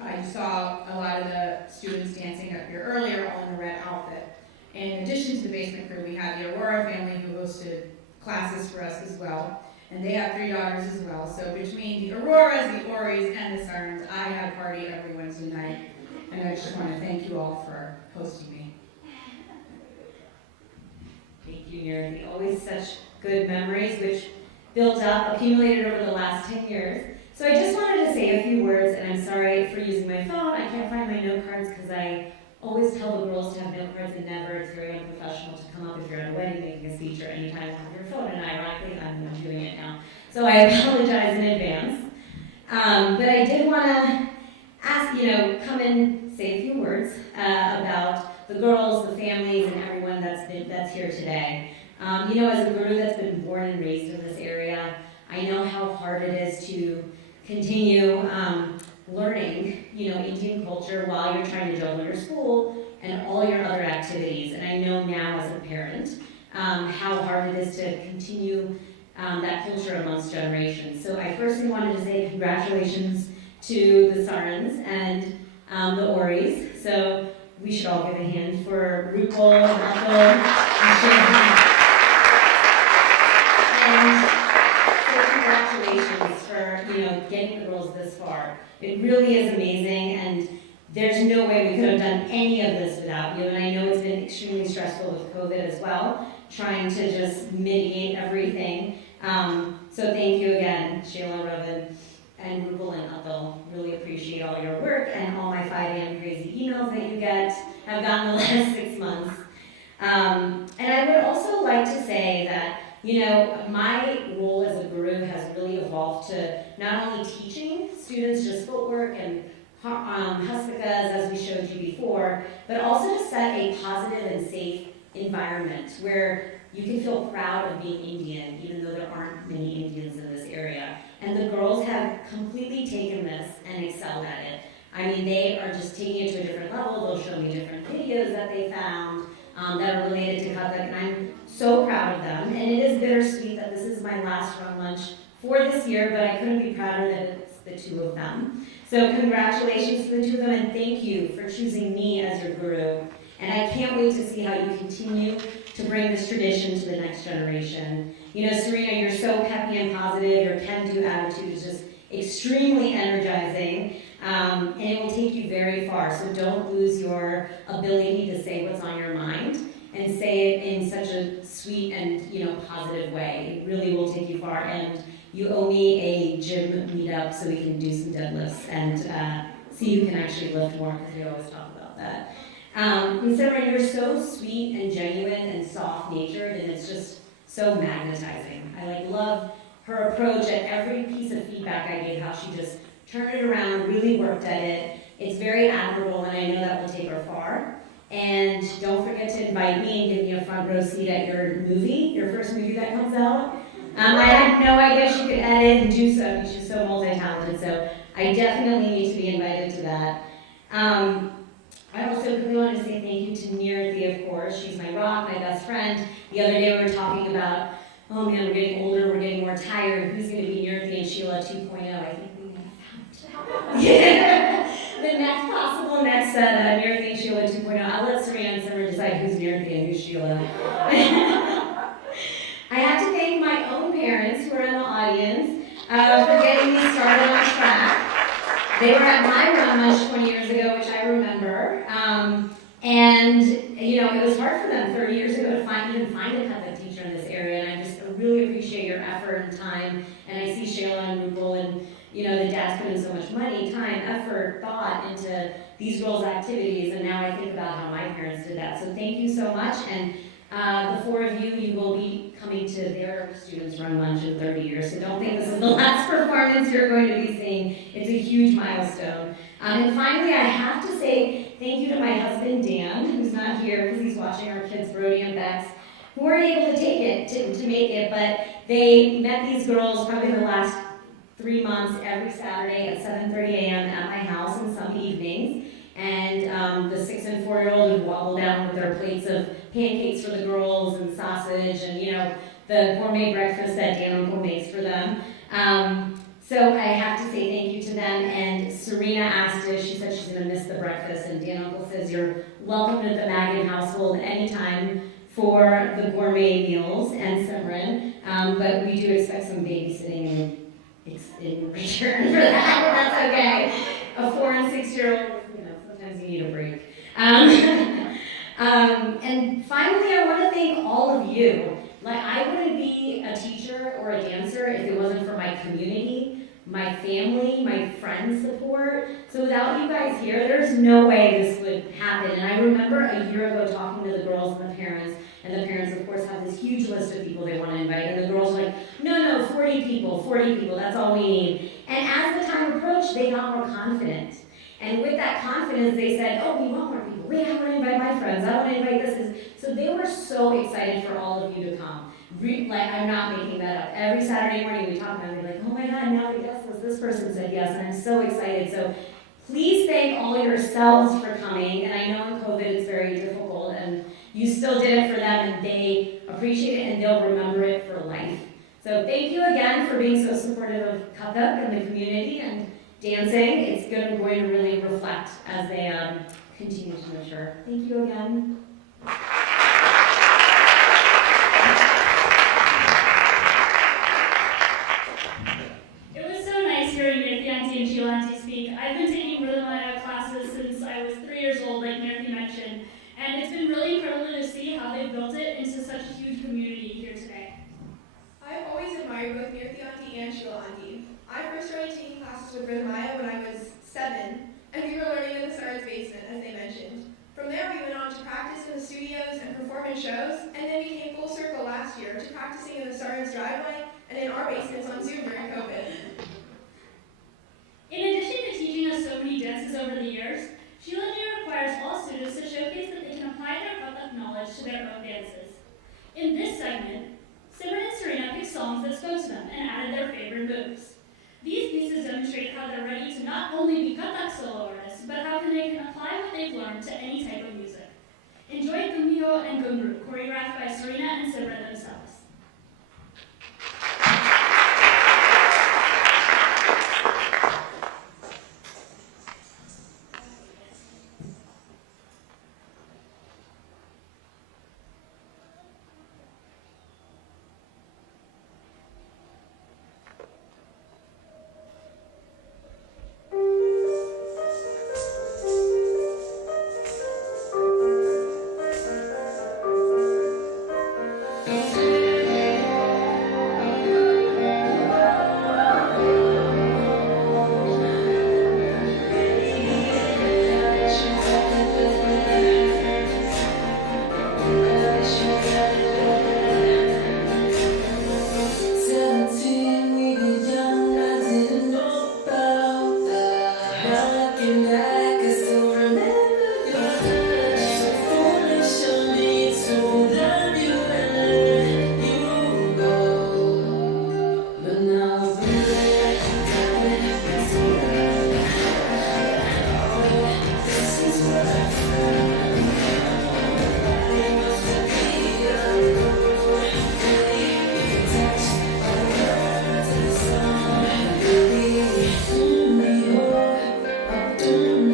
you saw a lot of the students dancing up here earlier all in the red outfit. In addition to the basement crew, we had the Aurora family who hosted classes for us as well. And they have 3 daughters as well. So between the Auroras, the Oris, and the Sarins, I had a party every Wednesday night. And I just want to thank you all for hosting me. Thank you, Nirthi. Always such good memories, which built up, accumulated over the last 10 years. So I just wanted to say a few words, and I'm sorry for using my phone. I can't find my note cards because I always tell the girls to have note cards and never. It's very unprofessional to come up if you're at a wedding making a speech or any time with your phone, and ironically, I'm doing it now. So I apologize in advance. But I did want to ask, come and say a few words about the girls, the families, and everyone that's here today. As a guru that's been born and raised in this area, I know how hard it is to continue learning, Indian culture while you're trying to juggle your school and all your other activities. And I know now as a parent how hard it is to continue that culture amongst generations. So I firstly wanted to say congratulations to the Sarins and the Oris. So we should all give a hand for Rupal, Atul, and Shane. And so congratulations for getting the girls this far. It really is amazing, and there's no way we could have done any of this without you. And I know it's been extremely stressful with COVID as well, trying to just mitigate everything. So thank you again, Sheila, Ravan, and Rupal and Atul. Really appreciate all your work and all my 5 a.m. crazy emails that you have gotten the last 6 months. And I would also like to say that my role as a guru has really evolved to not only teaching students just footwork and hastikas, as we showed you before, but also to set a positive and safe environment where you can feel proud of being Indian, even though there aren't many Indians in this area. And the girls have completely taken this and excelled at it. I mean, they are just taking it to a different level. They'll show me different videos that they found that are related to Kathak, and I'm so proud of them. And it is bittersweet that this is my last Rangmanch for this year, but I couldn't be prouder that it's the 2 of them. So congratulations to the 2 of them, and thank you for choosing me as your guru. And I can't wait to see how you continue to bring this tradition to the next generation. Sarina, you're so peppy and positive. Your can-do attitude is just extremely energizing, and it will take you very far. So don't lose your ability to say what's on your mind and say it in such a sweet and positive way. It really will take you far. And you owe me a gym meetup so we can do some deadlifts and see who can actually lift more, because we always talk about that. And Simran, you're so sweet and genuine and soft-natured, and it's just so magnetizing. I love her approach at every piece of feedback I gave, how she just turned it around, really worked at it. It's very admirable, and I know that will take her far. And don't forget to invite me and give me a front row seat at your movie, your first movie that comes out. I had no idea she could edit and do so. She's so multi-talented, so I definitely need to be invited to that. I also really want to say thank you to Nirthi, of course. She's my rock, my best friend. The other day we were talking about, oh man, we're getting older, we're getting more tired. Who's going to be Nirthi and Sheila 2.0? I think we have the next possible next Nirthi and Sheila 2.0. I'll let Sarina and Simran decide who's Nirthi and who's Sheila. I have to thank my own parents who are in the audience for getting me started on track. They were at my Rangmanch 20 years ago, which I remember. And you know, it was hard for them 30 years ago to even find a Catholic teacher in this area, and I just really appreciate your effort and time. And I see Shayla and Rupal, and you know, the dads put in so much money, time, effort, thought into these girls' activities, and now I think about how my parents did that. So thank you so much, and the four of you will be coming to their students' Rangmanch in 30 years, so don't think this is the last performance you're going to be seeing. It's a huge milestone. And finally, I have to say thank you to my husband, Dan, who's not here because he's watching our kids, Brody and Bex, who weren't able to take it, to make it, but they met these girls probably the last 3 months every Saturday at 7:30 a.m. at my house and some evenings. And the 6 and 4-year-old would wobble down with their plates of pancakes for the girls and sausage and, you know, the gourmet breakfast that Dan Uncle makes for them. So I have to say thank you to them. And Sarina asked if, she said she's going to miss the breakfast. And Dan Uncle says you're welcome to the Maggie household anytime for the gourmet meals and Simran. But we do expect some babysitting in return for that. That's okay. A 4 and 6-year-old, you know, sometimes you need a break. And finally, I want to thank all of you. Like, I wouldn't be a teacher or a dancer if it wasn't for my community, my family, my friends' support. So without you guys here, there's no way this would happen. And I remember a year ago talking to the girls and the parents, of course, have this huge list of people they want to invite, and the girls were like, no, 40 people, that's all we need. And as the time approached, they got more confident. And with that confidence, they said, oh, we want more people. Wait, I want to invite my friends. I want to invite this. So they were so excited for all of you to come. Like, I'm not making that up. Every Saturday morning we talk about it, they're like, oh my God, now we guess this person said yes, and I'm so excited. So please thank all yourselves for coming. And I know in COVID it's very difficult, and you still did it for them, and they appreciate it, and they'll remember it for life. So thank you again for being so supportive of Kathak and the community and dancing. It's going to really reflect as they continue to mature. Thank you again. It was so nice hearing Nirthi Auntie and Sheila Auntie speak. I've been taking rhythm classes since I was 3 years old, like Nirthi mentioned, and it's been really incredible to see how they've built it into such a huge community here today. I've always admired both Nirthi Auntie and Sheila Auntie. I first started taking classes with Rangmanch when I was 7, and we were learning in the Sarna's basement, as they mentioned. From there, we went on to practice in the studios and perform in shows, and then we came full circle last year to practicing in the Sarna's driveway and in our basements on Zoom during COVID. In addition to teaching us so many dances over the years, Sheila requires all students to showcase that they can apply their Kathak knowledge to their own dances. In this segment, Simran and Sarina picked songs that spoke to them and added their favorite moves. These pieces demonstrate how they're ready to not only be Kathak solo artists, but how they can apply what they've learned to any type of music. Enjoy Gumyo and Gumru, choreographed by Sarina and Simran themselves. looking back, I still remember your touch. So foolish of me to love you and let you go. But now I feel like I'm coming to this is what I found. Nobody wants to be alone. Really, you can touch all the words in the song. Really, me, oh, I don't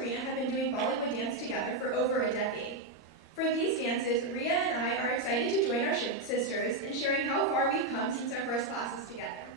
Sarina have been doing Bollywood dance together for over a decade. For these dances, Ria and I are excited to join our sisters in sharing how far we've come since our first classes together.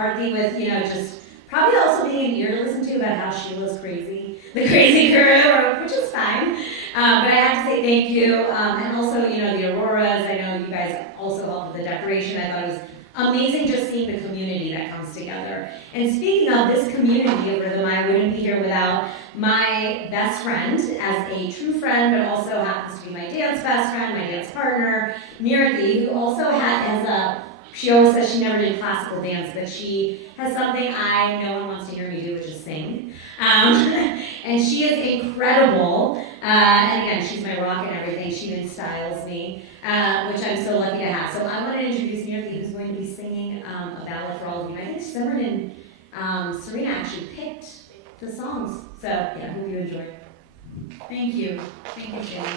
partly with, just probably also being an ear to listen to about how Sheila's crazy, the crazy guru, which is fine. But I have to say thank you. And also, the Auroras, I know you guys also helped with the decoration. I thought it was amazing just seeing the community that comes together. And speaking of this community of rhythm, I wouldn't be here without my best friend, as a true friend, but also happens to be my dance best friend, my dance partner, Nirthi, who also she always says she never did classical dance, but she has something no one wants to hear me do, which is sing. And she is incredible. And again, she's my rock and everything. She even styles me, which I'm so lucky to have. So I want to introduce Nirthi, who's going to be singing a ballad for all of you. I think Simran and Sarina actually picked the songs. So yeah, I hope you enjoy. Thank you. Thank you, Shayla.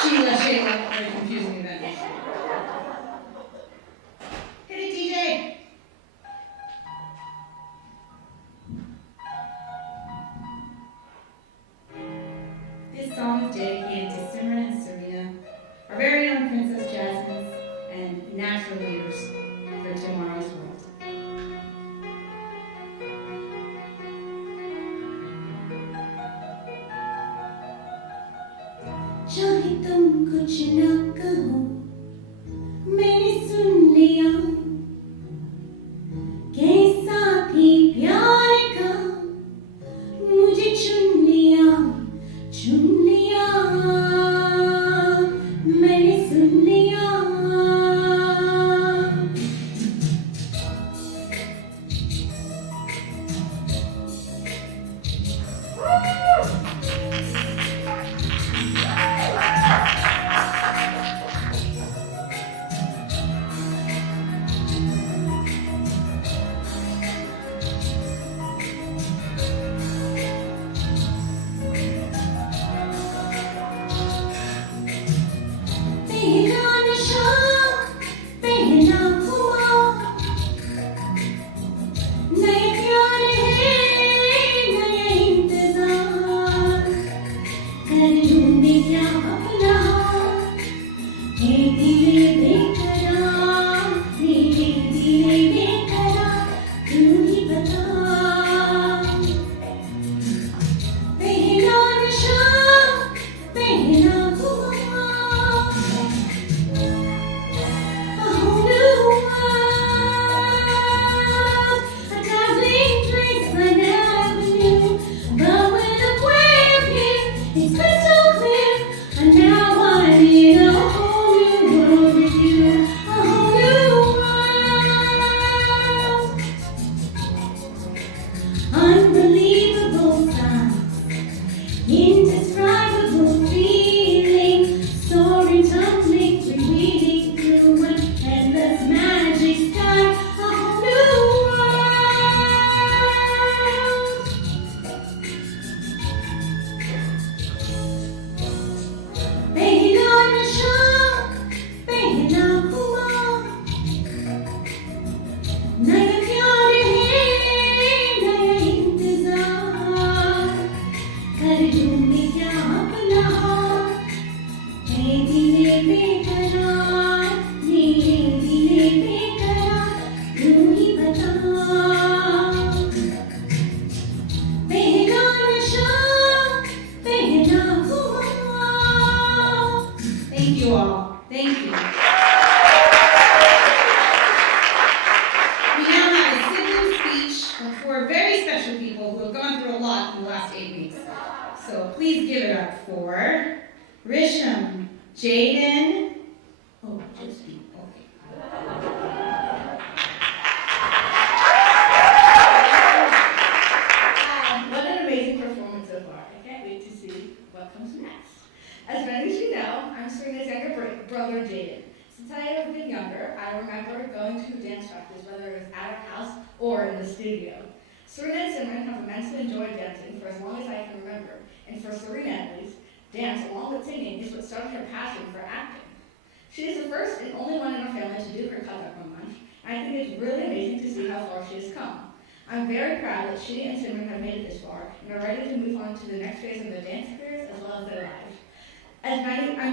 Shayla, very confusing then. Hit it, DJ. This song is dedicated to Simran and Sarina, our very own Princess Jasmine, and natural leaders for tomorrow's world. चाहे तुम कुछ ना कहो मैंने सुन लिया के साथी प्यार का मुझे चुन लिया मैंने सुन लिया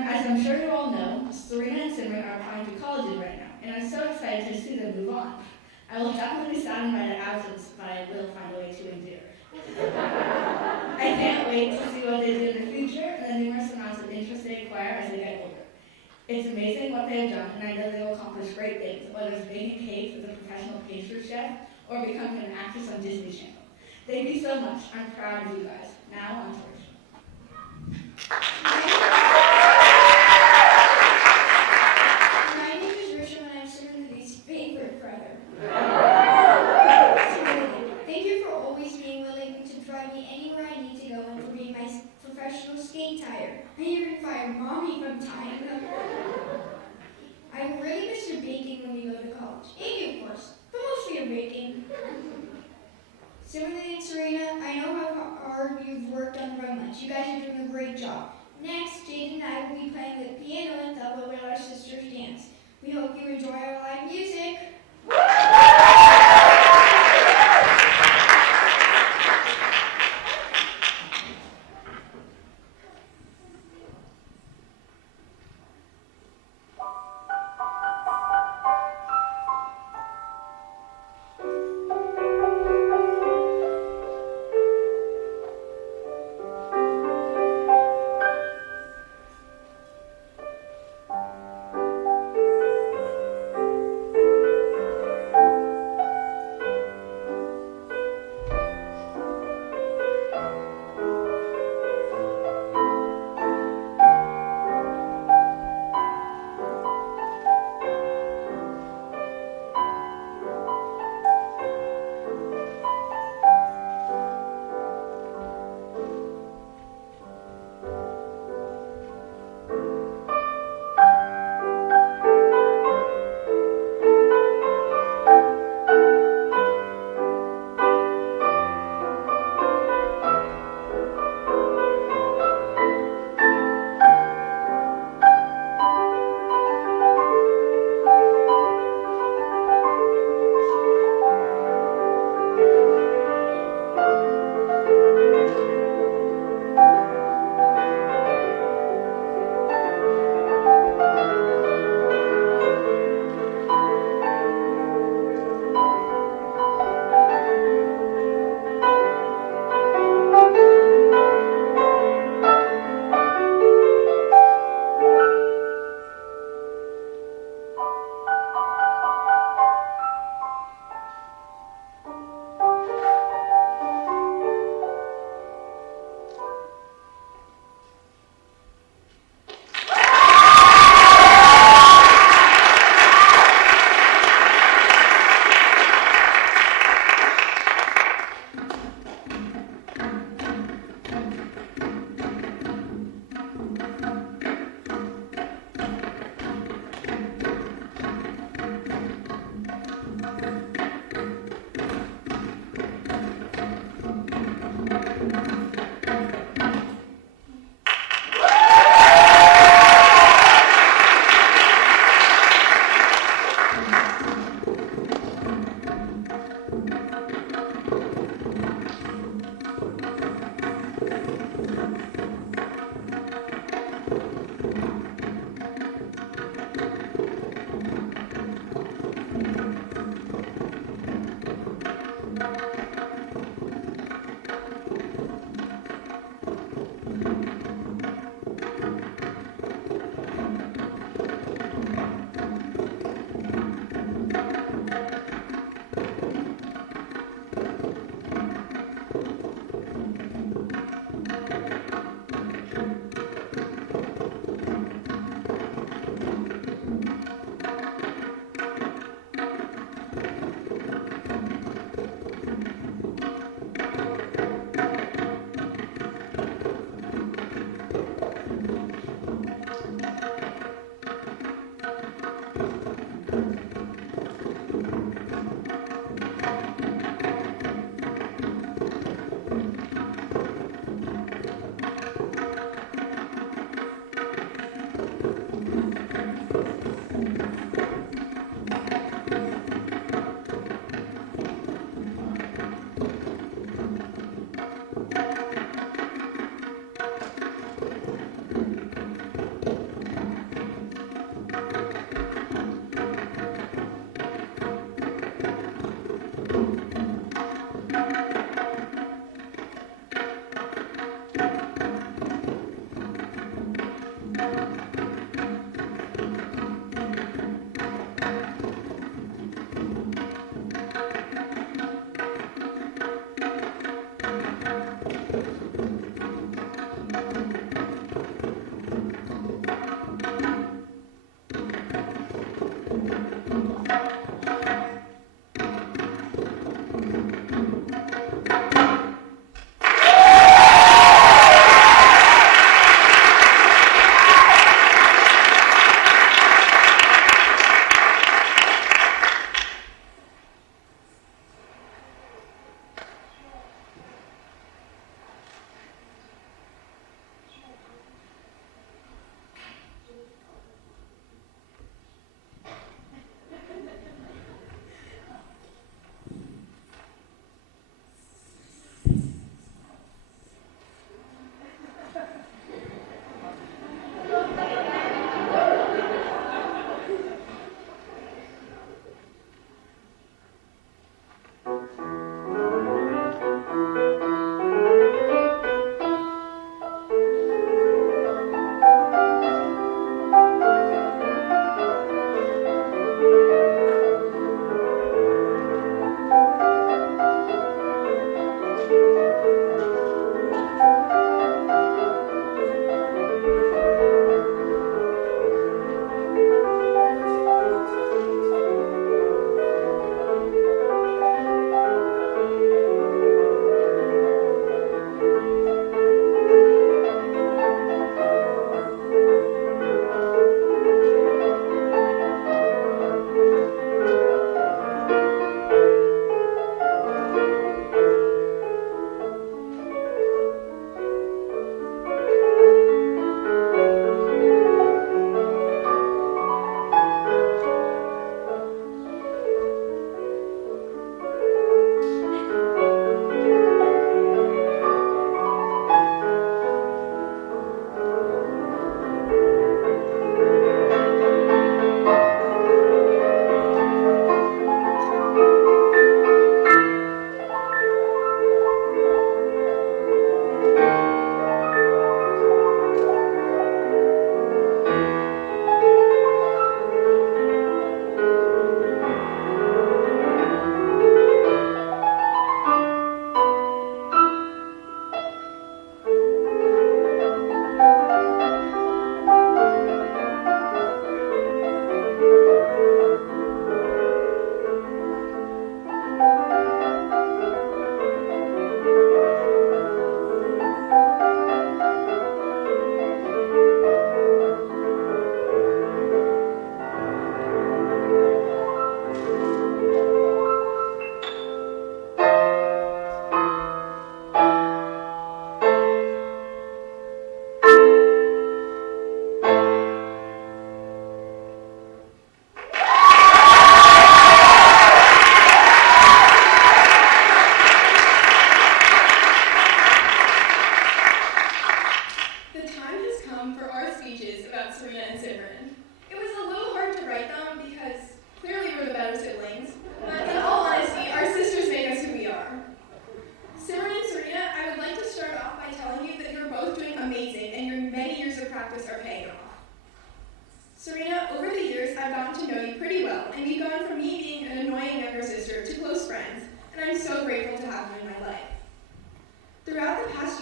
As I'm sure you all know, Sarina and Simran are applying to colleges right now, and I'm so excited to see them move on. I will definitely be saddened by their absence, but I will find a way to endure. I can't wait to see what they do in the future and the numerous amounts of interest they acquire as they get older. It's amazing what they have done, and I know they will accomplish great things, whether it's baking cakes as a professional pastry chef or becoming an actress on Disney Channel. Thank you so much. I'm proud of you guys. Now on to My name is Rachel and I'm Simran's favorite brother. Thank you for always being willing to drive me anywhere I need to go and for being my professional skate tire. I even fired mommy from time. I will really miss your baking when you go to college. And you, of course, but mostly your baking. Simran and Sarina, I know how hard you've worked on Rangmanch. You guys are doing a great job. Next, Jade and I will be playing the piano and tabla while our sisters dance. We hope you enjoy our live music.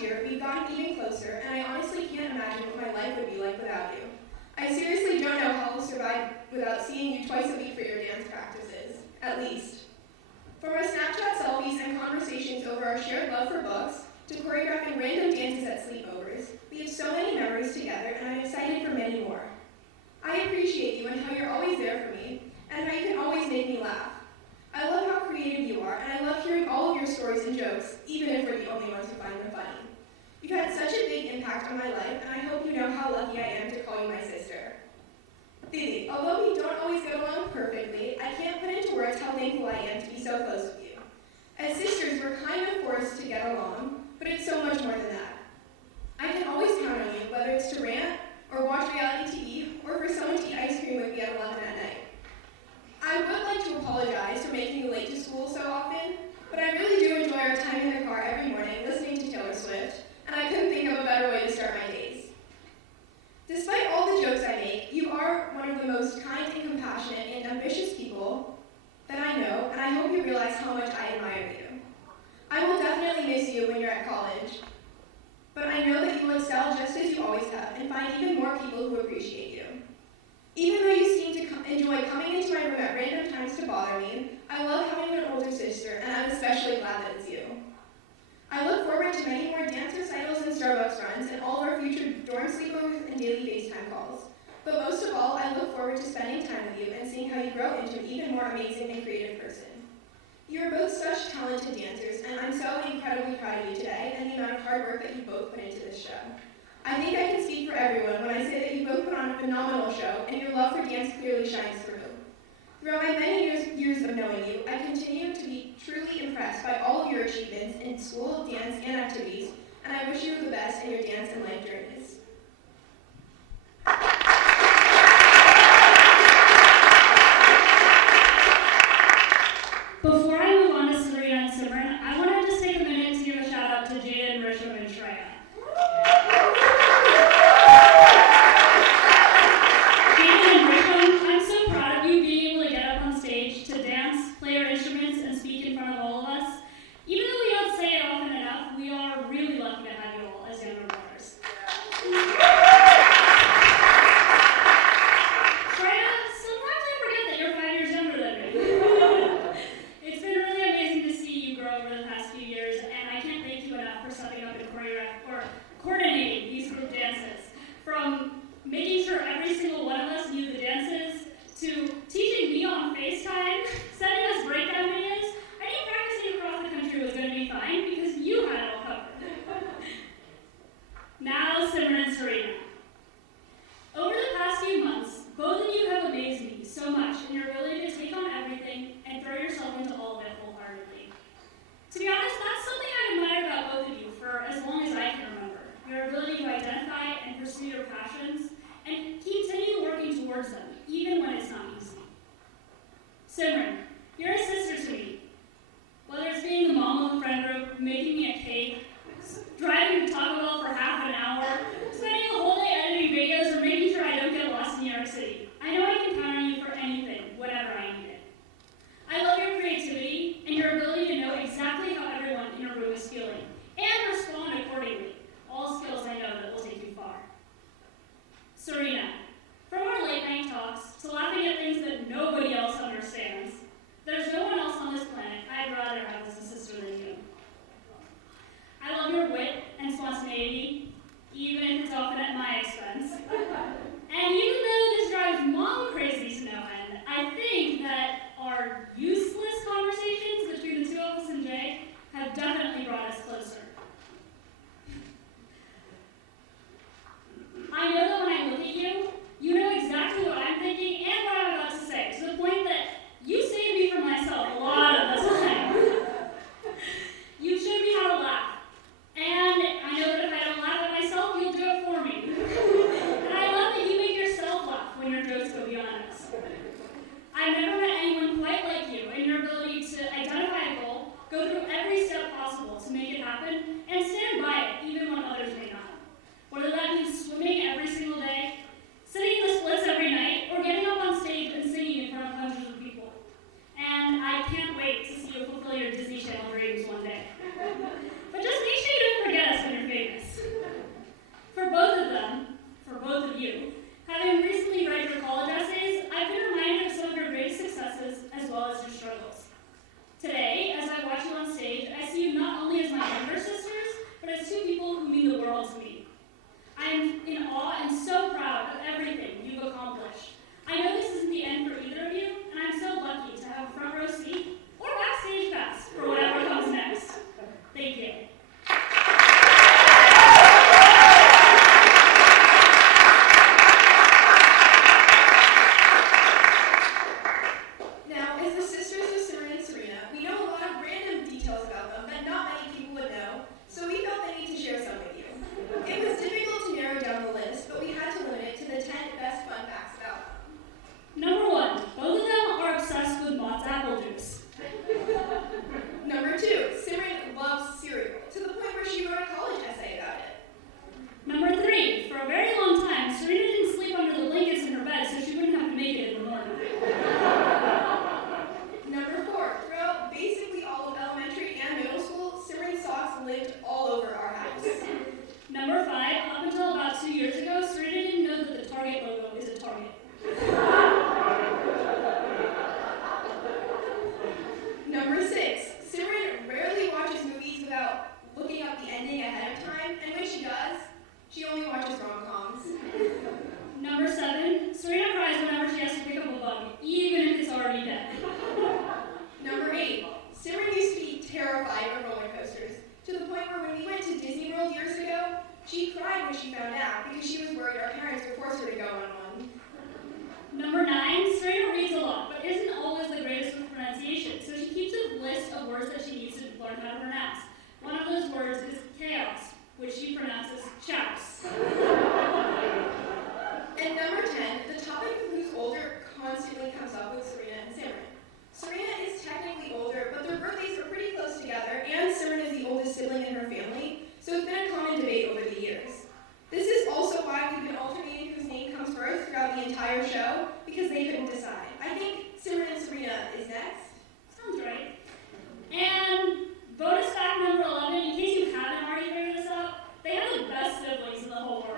year, we've gotten even closer, and I honestly can't imagine what my life would be like without you. I seriously don't know how I'll survive without seeing you twice a week for your dance practices, at least. From our Snapchat selfies and conversations over our shared love for books, to choreographing random dances at sleepovers, we have so many memories together, and I'm excited for many more. I appreciate you and how you're always there for me, and how you can always make me laugh. I love how creative you are, and I love hearing all of your stories and jokes, even if we're the only ones who find them funny. You've had such a big impact on my life, and I hope you know how lucky I am to call you my sister. Didi, although we don't always get along perfectly, I can't put into words how thankful I am to be so close with you. As sisters, we're kind of forced to get along, but it's so much more than that. I can always count on you, whether it's to rant, or watch reality TV, or for someone to eat ice cream with me at 11 at night. I would like to apologize for making you late to school so often, but I really do enjoy our time in the car every morning listening to Taylor Swift, and I couldn't think of a better way to start my days. Despite all the jokes I make, you are one of the most kind and compassionate and ambitious people that I know, and I hope you realize how much I admire you. I will definitely miss you when you're at college, but I know that you will excel just as you always have and find even more people who appreciate you. Even though you seem to enjoy coming into my room at random times to bother me, I love having an older sister, and I'm especially glad that it's you. I look forward to many more dance recitals and Starbucks runs and all of our future dorm sleepovers and daily FaceTime calls. But most of all, I look forward to spending time with you and seeing how you grow into an even more amazing and creative person. You are both such talented dancers, and I'm so incredibly proud of you today and the amount of hard work that you both put into this show. I think I can speak for everyone when I say that you both put on a phenomenal show, and your love for dance clearly shines through. Throughout my many years of knowing you, I continue to be truly impressed by all of your achievements in school, dance, and activities, and I wish you the best in your dance and life journeys. Before I move on to Sarina and Simran, I want to just take a minute to give a shout out to Jaden, Risham, and Shreya. Jaden and Risham, I'm so proud of you being able to get up on stage to dance, play your instruments, and speak in front of all of us. Even though we don't say it often enough, we are really lucky to have you all as younger brothers. Shreya, sometimes I forget that you're 5 years younger than me. It's been really amazing to see you grow over She cried when she found out because she was worried our parents would force her to go on one. Number 9, Sarina reads a lot, but isn't always the greatest with pronunciation, so she keeps a list of words that she needs to learn how to pronounce. One of those words is chaos, which she pronounces chouse. And number 10, the topic of who's older constantly comes up with Sarina and Simran. Sarina is technically older, but their birthdays are pretty close together, and Simran is the oldest sibling in her family, so it's been a common debate over the years. This is also why we've been alternating whose name comes first throughout the entire show, because they couldn't decide. I think Simran and Sarina is next. Sounds right. And bonus fact number 11, in case you haven't already figured this out, they have the best siblings in the whole world.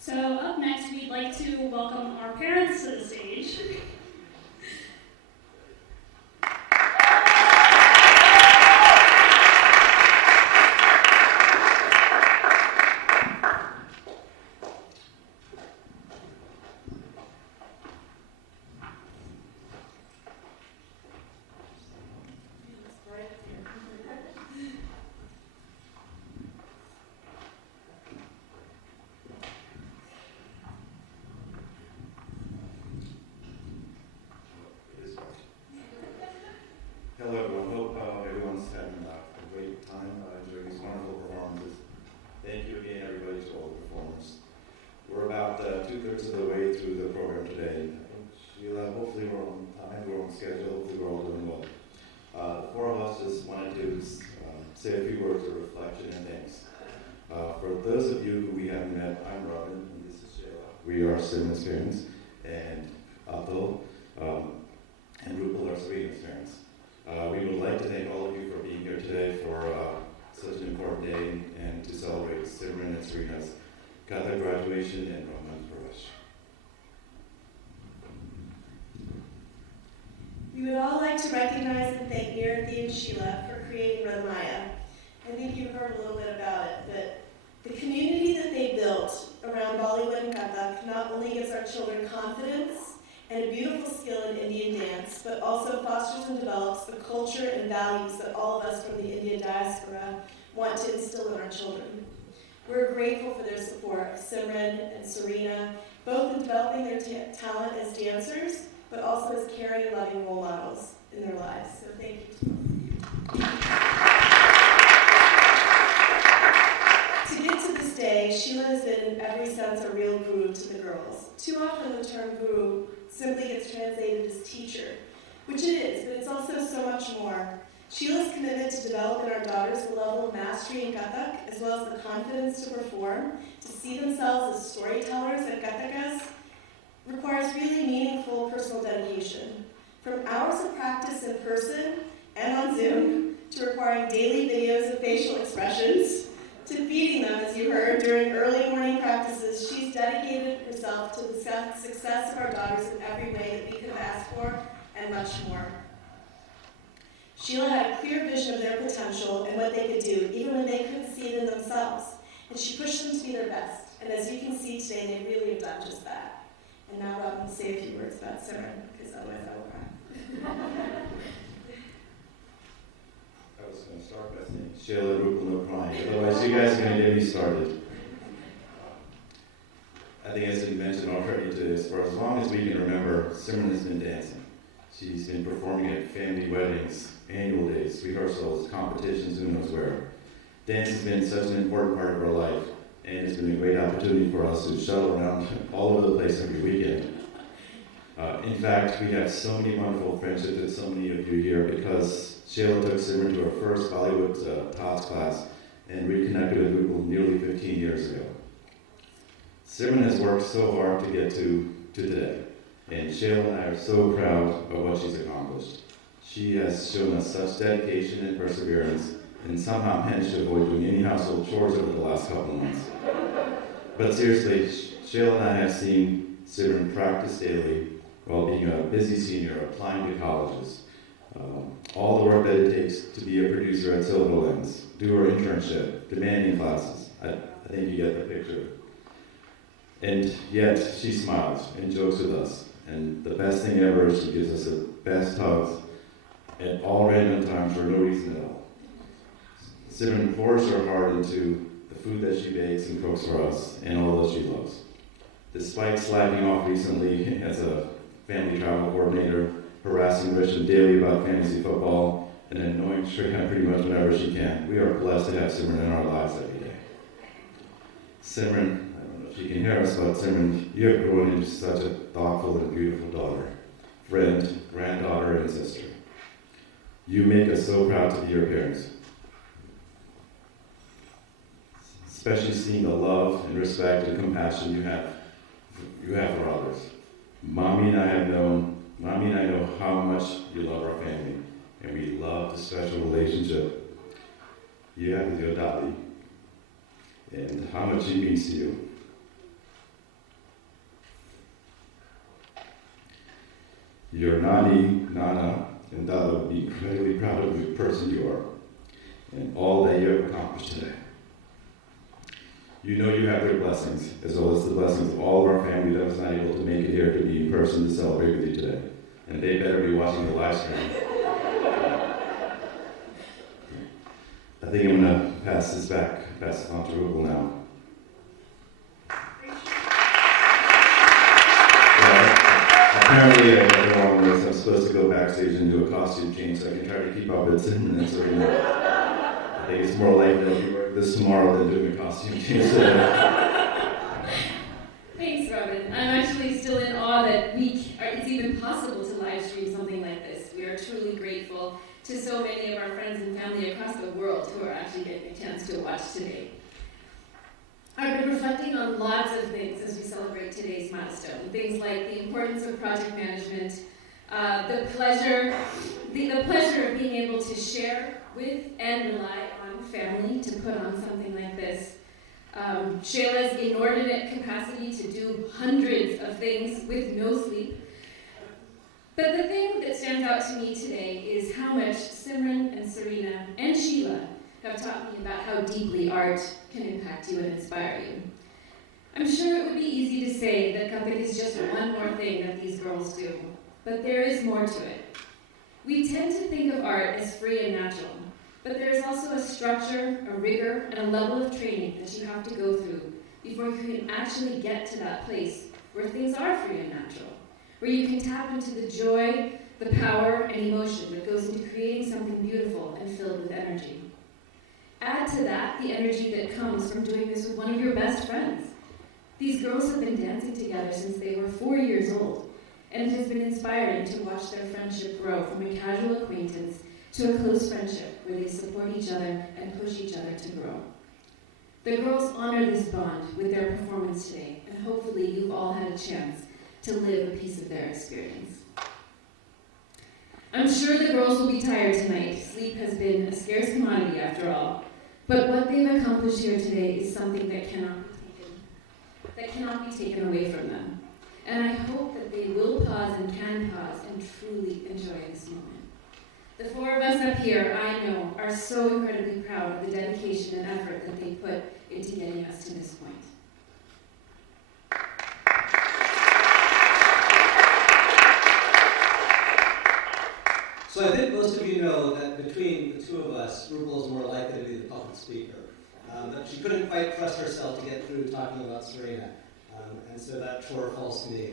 So up next, we'd like to welcome our parents to the stage. Hello everyone, hope everyone's having a great time during these wonderful performances. Thank you again everybody to all the performers. We're about 2/3 of the way through the program today. Sheila, hopefully we're on time, we're on schedule, hopefully we're all doing well. The four of us just wanted to say a few words of reflection and thanks. For those of you who we haven't met, I'm Robin and this is Sheila. We are Simran's parents, and Atul and Rupal are Sarina's parents. We would like to thank all of you for being here today for such an important day and to celebrate Simran and Sarina's Katha graduation and Rangmanch Pravesh. We would all like to recognize and thank Nirthi and Sheila for creating Rangmaya. I think you've heard a little bit about it, but the community that they built around Bollywood and Kathak not only gives our children confidence and a beautiful skill in Indian dance, but also fosters and develops the culture and values that all of us from the Indian diaspora want to instill in our children. We're grateful for their support, Simran and Sarina, both in developing their talent as dancers, but also as caring and loving role models in their lives. So thank you. To get to this day, Sheila has been in every sense a real guru to the girls. Too often the term guru simply gets translated as teacher, which it is, but it's also so much more. Sheila's commitment to develop in our daughters a level of mastery in Kathak, as well as the confidence to perform, to see themselves as storytellers and Kathakas, requires really meaningful personal dedication. From hours of practice in person and on Zoom, to requiring daily videos of facial expressions, to feeding them, as you heard, during early morning practices, she's dedicated herself to the success of our daughters in every way that we could have asked for, and much more. Sheila had a clear vision of their potential and what they could do, even when they couldn't see it in themselves, and she pushed them to be their best. And as you can see today, they really have done just that. And now Robin will say a few words about Simran, because otherwise I will cry. I was going to start by saying, Sheila and Rupal, no crying. Otherwise, you guys are going to get me started. I think as you mentioned already today, for as long as we can remember, Simran has been dancing. She's been performing at family weddings, annual days, rehearsals, competitions, who knows where. Dance has been such an important part of our life, and it's been a great opportunity for us to shuttle around all over the place every weekend. In fact, we have so many wonderful friendships with so many of you here because Sheila took Simran to her first Bollywood TOTS class and reconnected with Rupal nearly 15 years ago. Simran has worked so hard to get to today, and Sheila and I are so proud of what she's accomplished. She has shown us such dedication and perseverance, and somehow managed to avoid doing any household chores over the last couple of months. But seriously, Sheila and I have seen Simran practice daily while being a busy senior applying to colleges. All the work that it takes to be a producer at Silver Lens, do her internship, demanding classes. I think you get the picture. And yet, she smiles and jokes with us. And the best thing ever is she gives us the best hugs at all random times for no reason at all. Simran pours her heart into the food that she bakes and cooks for us and all those she loves. Despite slacking off recently as a family travel coordinator, harassing Richard daily about fantasy football, and annoying Sarina pretty much whenever she can, we are blessed to have Simran in our lives every day. Simran, I don't know if you can hear us, but Simran, you have grown into such a thoughtful and beautiful daughter, friend, granddaughter, and sister. You make us so proud to be your parents. Especially seeing the love and respect and compassion you have for others. Mommy and I know how much you love our family, and we love the special relationship you have with your daddy, and how much he means to you. Your Nani, Nana, and Dada would be incredibly proud of the person you are, and all that you have accomplished today. You know you have their blessings, as well as the blessings of all of our family that was not able to make it here to be in person to celebrate with you today. And they better be watching the live stream. I think I'm going to pass this on to Rubel now. Apparently, everyone knows I'm supposed to go backstage and do a costume change, so I can try to keep up with Simran and Sarina. I think it's more likely I'll be wearing this tomorrow than doing a costume change today. Thanks, Robin. I'm actually still in awe that it's even possible to live stream something like this. We are truly grateful to so many of our friends and family across the world who are actually getting a chance to watch today. I've been reflecting on lots of things as we celebrate today's milestone. Things like the importance of project management, the pleasure of being able to share with and rely on family to put on something like this. Sheila's inordinate capacity to do hundreds of things with no sleep. But the thing that stands out to me today is how much Simran and Sarina and Sheila have taught me about how deeply art can impact you and inspire you. I'm sure it would be easy to say that Kathak is just one more thing that these girls do, but there is more to it. We tend to think of art as free and natural, but there is also a structure, a rigor, and a level of training that you have to go through before you can actually get to that place where things are free and natural, where you can tap into the joy, the power, and emotion that goes into creating something beautiful and filled with energy. Add to that the energy that comes from doing this with one of your best friends. These girls have been dancing together since they were 4 years old, and it has been inspiring to watch their friendship grow from a casual acquaintance to a close friendship where they support each other and push each other to grow. The girls honor this bond with their performance today, and hopefully you've all had a chance to live a piece of their experience. I'm sure the girls will be tired tonight. Sleep has been a scarce commodity after all. But what they've accomplished here today is something that cannot be taken away from them. And I hope that they will pause and can pause and truly enjoy this moment. The four of us up here, I know, are so incredibly proud of the dedication and effort that they put into getting us to this point. So I think most of you know that between the two of us, Rubel is more likely to be the public speaker. But she couldn't quite trust herself to get through talking about Sarina, and so that chore falls to me.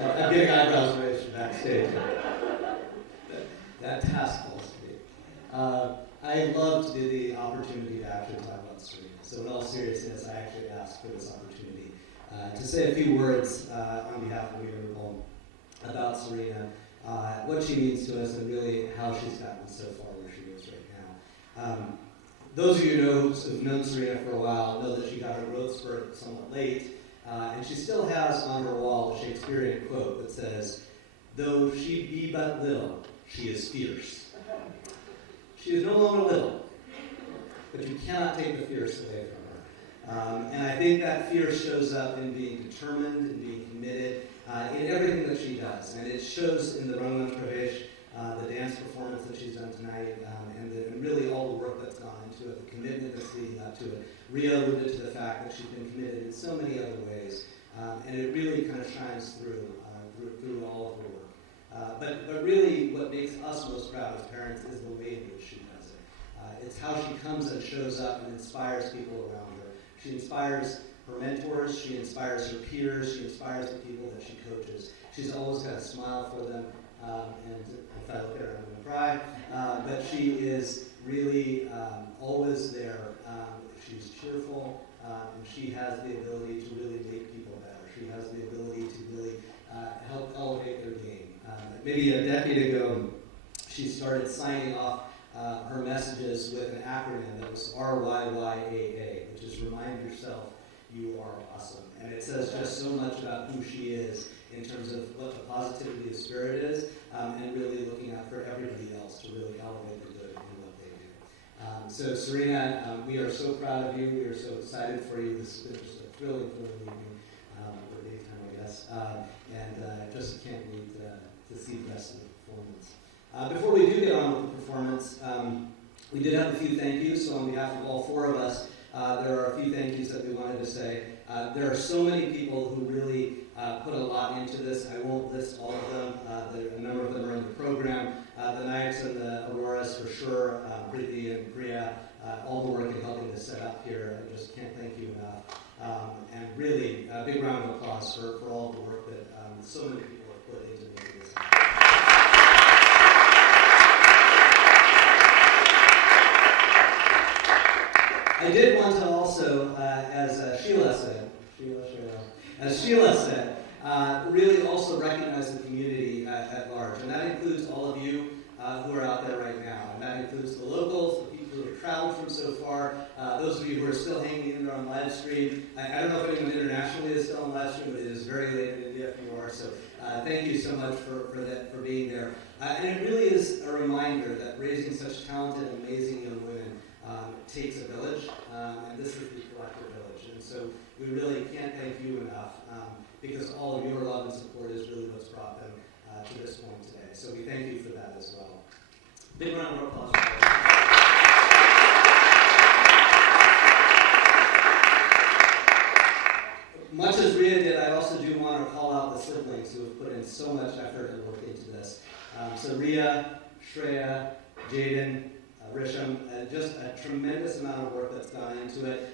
I'm getting eyebrows raised backstage. That task falls to me. I love to do the opportunity to actually talk about Sarina. So in all seriousness, I actually asked for this opportunity to say a few words on behalf of me and Rubel about Sarina, what she means to us, and really how she's gotten so far where she is right now. Those of you who've known Sarina for a while know that she got her growth spurt somewhat late, and she still has on her wall a Shakespearean quote that says, "Though she be but little, she is fierce." She is no longer little, but you cannot take the fierce away from her. And I think that fear shows up in being determined and being committed in everything that she does. And it shows in the Rangmanch, the dance performance that she's done tonight, and really all the work that's gone into it, the commitment that's leading up to it. Ria alluded to the fact that she's been committed in so many other ways, and it really kind of shines through all of her work. But really, what makes us most proud as parents is the way in which she does it. It's how she comes and shows up and inspires people around her. She inspires her mentors, she inspires her peers, she inspires the people that she coaches. She's always got a smile for them, and if I look at her, I'm going to cry. But she is really always there. She's cheerful, and she has the ability to really make people better. She has the ability to really help elevate their game. Maybe a decade ago, she started signing off her messages with an acronym that was RYYAA, which is Remind Yourself You Are Awesome. And it says just so much about who she is in terms of what the positivity of spirit is, and really looking out for everybody else to really elevate the good in what they do. So Sarina, we are so proud of you. We are so excited for you. This has been just a thrilling evening, or daytime, I guess. And just can't wait to see the rest of the performance. Before we do get on with the performance, we did have a few thank yous. So on behalf of all four of us, there are a few thank yous that we wanted to say. There are so many people who really put a lot into this. I won't list all of them. A number of them are in the program. The Knights and the Auroras for sure, Priti and Priya, all the work in helping to set up here. I just can't thank you enough. And really, a big round of applause for all the work that so many people have put into making this happen. I did want to also, as Sheila said, really also recognize the community at large. And that includes all of you who are out there right now. And that includes the locals, the people who have traveled from so far, those of you who are still hanging in there on live stream. I don't know if anyone internationally is still on live stream, but it is very late in India if you are. So thank you so much for being there. And it really is a reminder that raising such talented, amazing young women takes a village, and this is the collective village. And so we really can't thank you enough, because all of your love and support is really what's brought them to this point today. So we thank you for that as well. Big round of applause for that. Much as Ria did, I also do want to call out the siblings who have put in so much effort and work into this. So Ria, Shreya, Jaden, Risham, just a tremendous amount of work that's gone into it,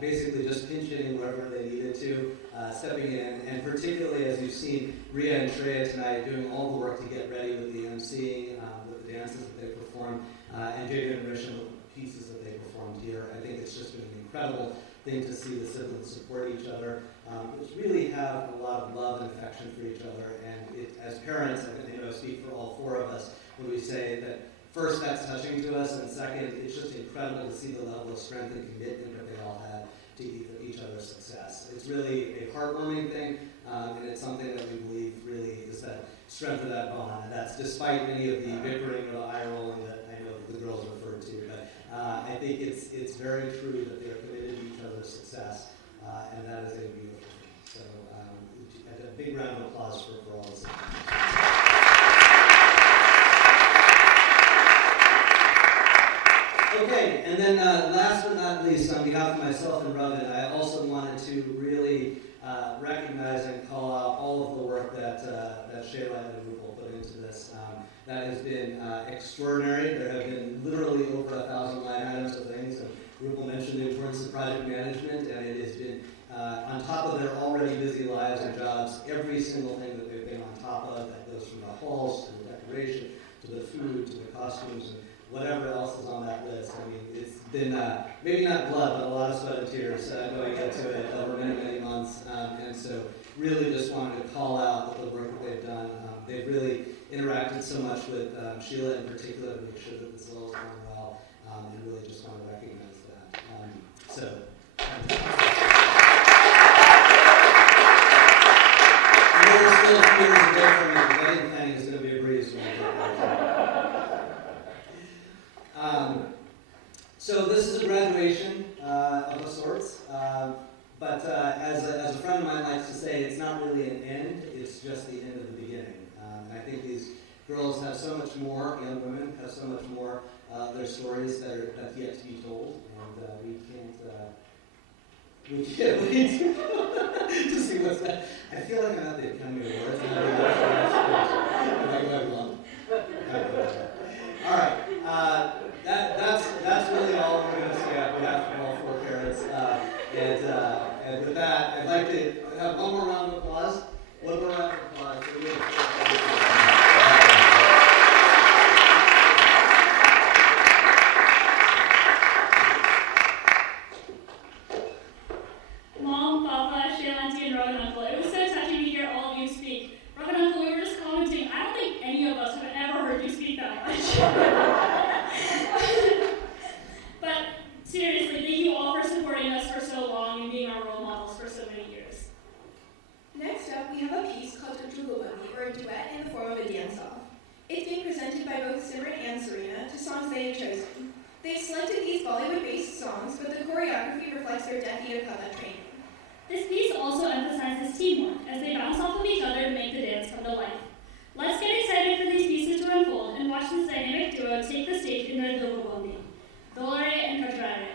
basically just pinch hitting wherever they needed to, stepping in, and particularly as you've seen Ria and Shreya tonight doing all the work to get ready with the emceeing, with the dances that they performed, and Jaden and Risham with the pieces that they performed here. I think it's just been an incredible thing to see the siblings support each other, which really have a lot of love and affection for each other, and as parents, I speak for all four of us when we say that first, that's touching to us, and second, it's just incredible to see the level of strength and commitment that they all have to each other's success. It's really a heartwarming thing, and it's something that we believe really is that strength of that bond, and that's despite any of the bickering or the eye rolling that I know the girls referred to. But I think it's very true that they are committed to each other's success, and that is a beautiful thing. So a big round of applause for all this. Okay, and then last but not least, on behalf of myself and Robin, I also wanted to really recognize and call out all of the work that Shayla and Rupal put into this. That has been extraordinary. There have been literally over 1,000 line items of things, and Rupal mentioned the importance of project management, and it has been on top of their already busy lives and jobs, every single thing that they've been on top of, that goes from the halls to the decoration, to the food, to the costumes, and whatever else is on that list. I mean, it's been maybe not blood, but a lot of sweat and tears going into it over many, many months. And so really just wanted to call out the work that they've done. They've really interacted so much with Sheila in particular to make sure that this all is going well, and really just want to recognize that. I know we're still a few years away from it. Wedding planning is going to be a breeze. Girls have so much more, young women have so much more, their stories that have yet to be told, and we can't wait to see what's that. I feel like I'm at the Academy Awards. All right, that's really all we're going to say on behalf of all four parents. And with that, I'd like to have one more round of applause. One more round of applause. Mom, Papa, Sheila, Auntie, and Rogan Uncle. It was so touching to hear all of you speak. Rogan Uncle, we were just commenting. I don't think any of us have ever heard you speak that much. But seriously, thank you all for supporting us for so long and being our role models for so many years. Next up, we have a piece called Tutugabundi, or a duet in the form of a dance-off. It's being presented by both Simran and Sarina to songs they have chosen. They've selected these Bollywood-based songs, but the choreography reflects their decade of combat training. This piece also emphasizes teamwork as they bounce off of each other to make the dance come to life. Let's get excited for these pieces to unfold and watch this dynamic duo take the stage in their Tutugabundi. Dolare and Kajrare.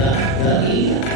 Sarina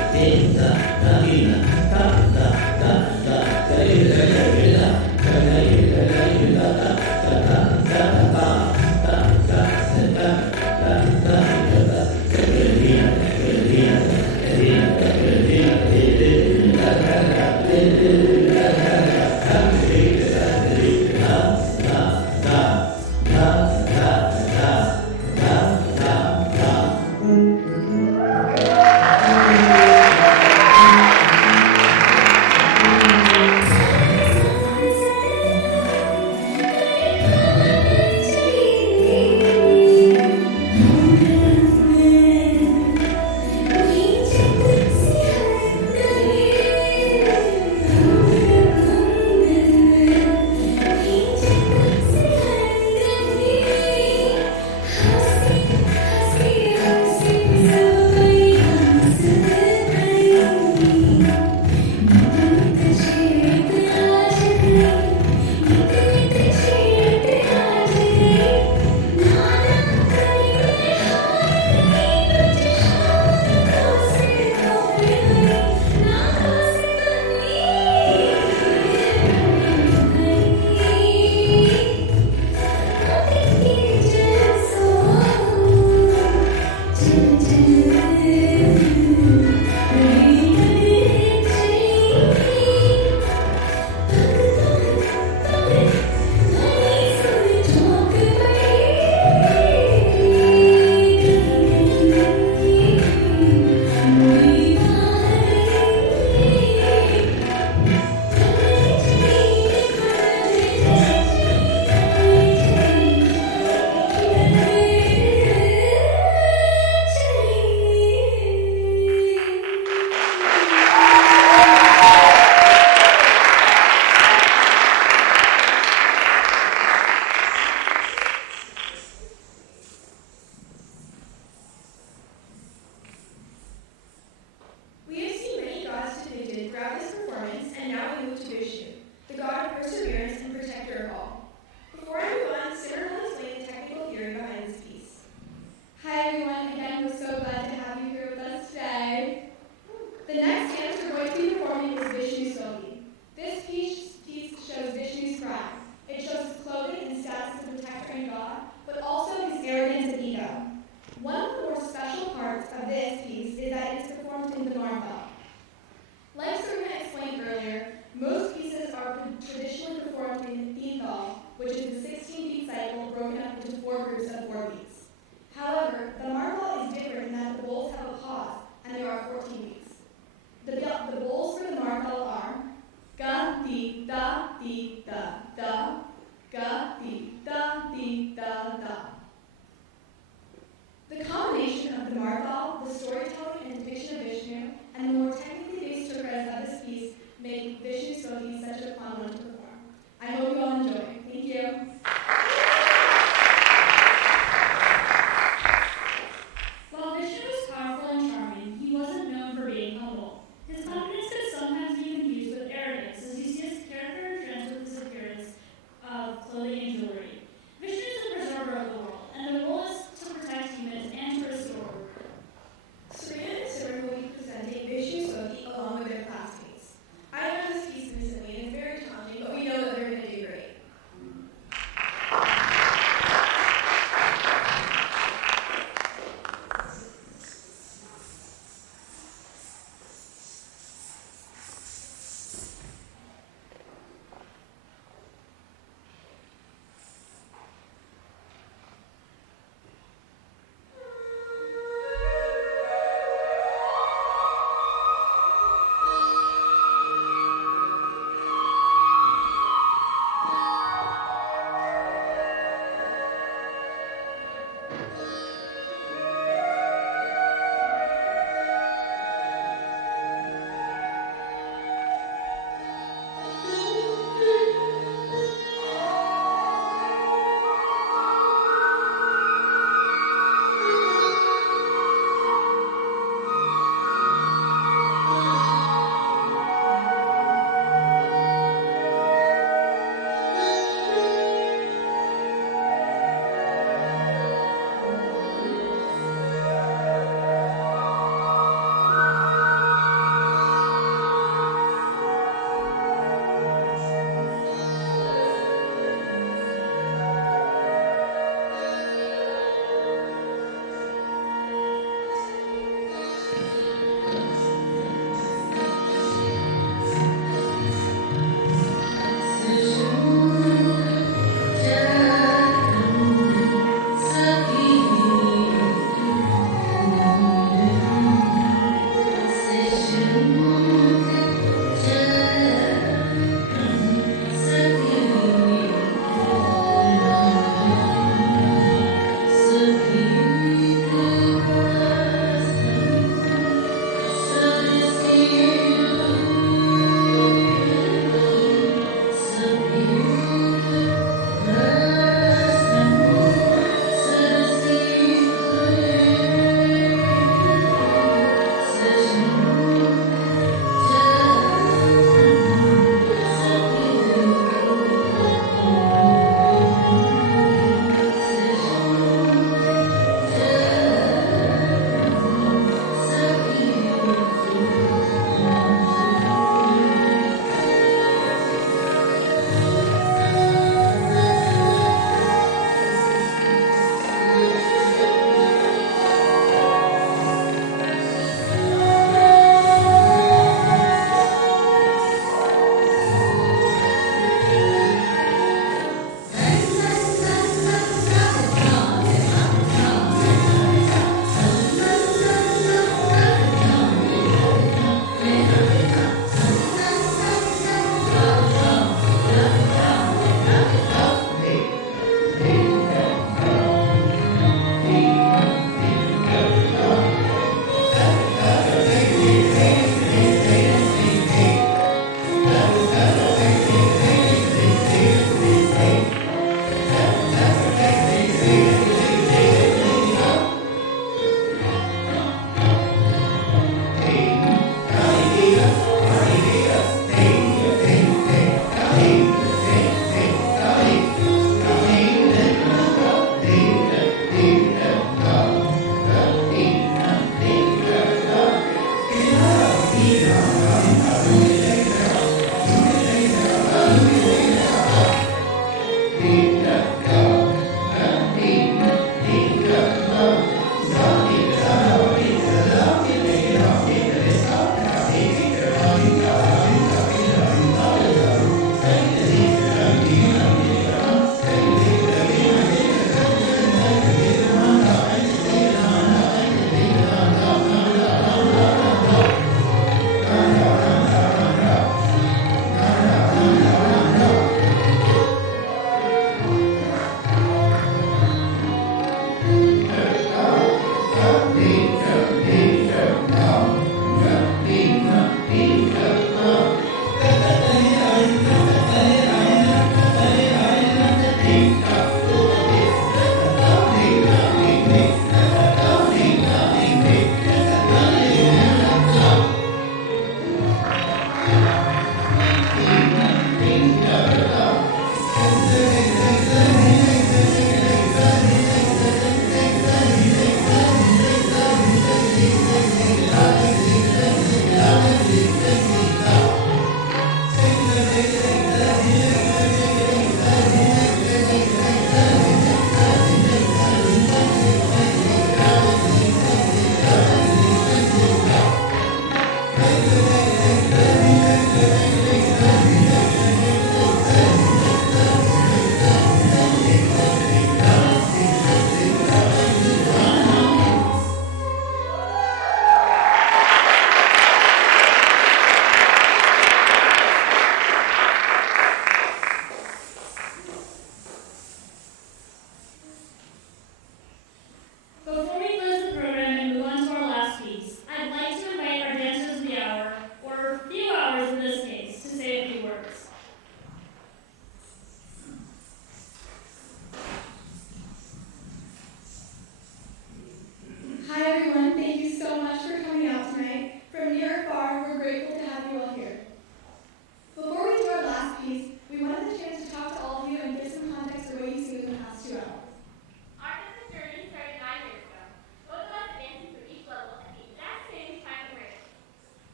and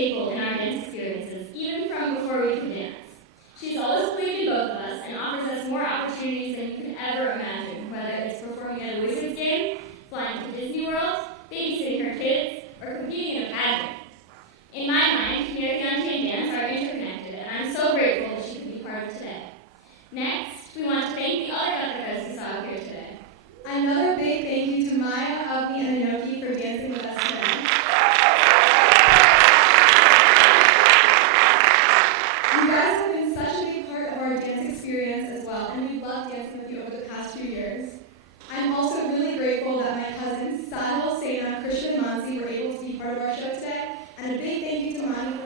staple in our dance experiences, even from before we could dance. She's always believed in both of us and offers us more opportunities than you could ever imagine, whether it's performing at a Wizards game, flying to Disney World, babysitting her kids, or competing in a pageant. In my mind, community and dance are interconnected, and I'm so grateful that she could be part of today. Next, we want to thank the other Kathakakas who saw here today. Another big thank you to Maya, Avni, and Inoki for dancing with us today. You guys have been such a big part of our dance experience as well, and we've loved dancing with you over the past few years. I'm also really grateful that my cousins, Sahil, Sarina, Krishna, and Mansi were able to be part of our show today, and a big thank you to Mani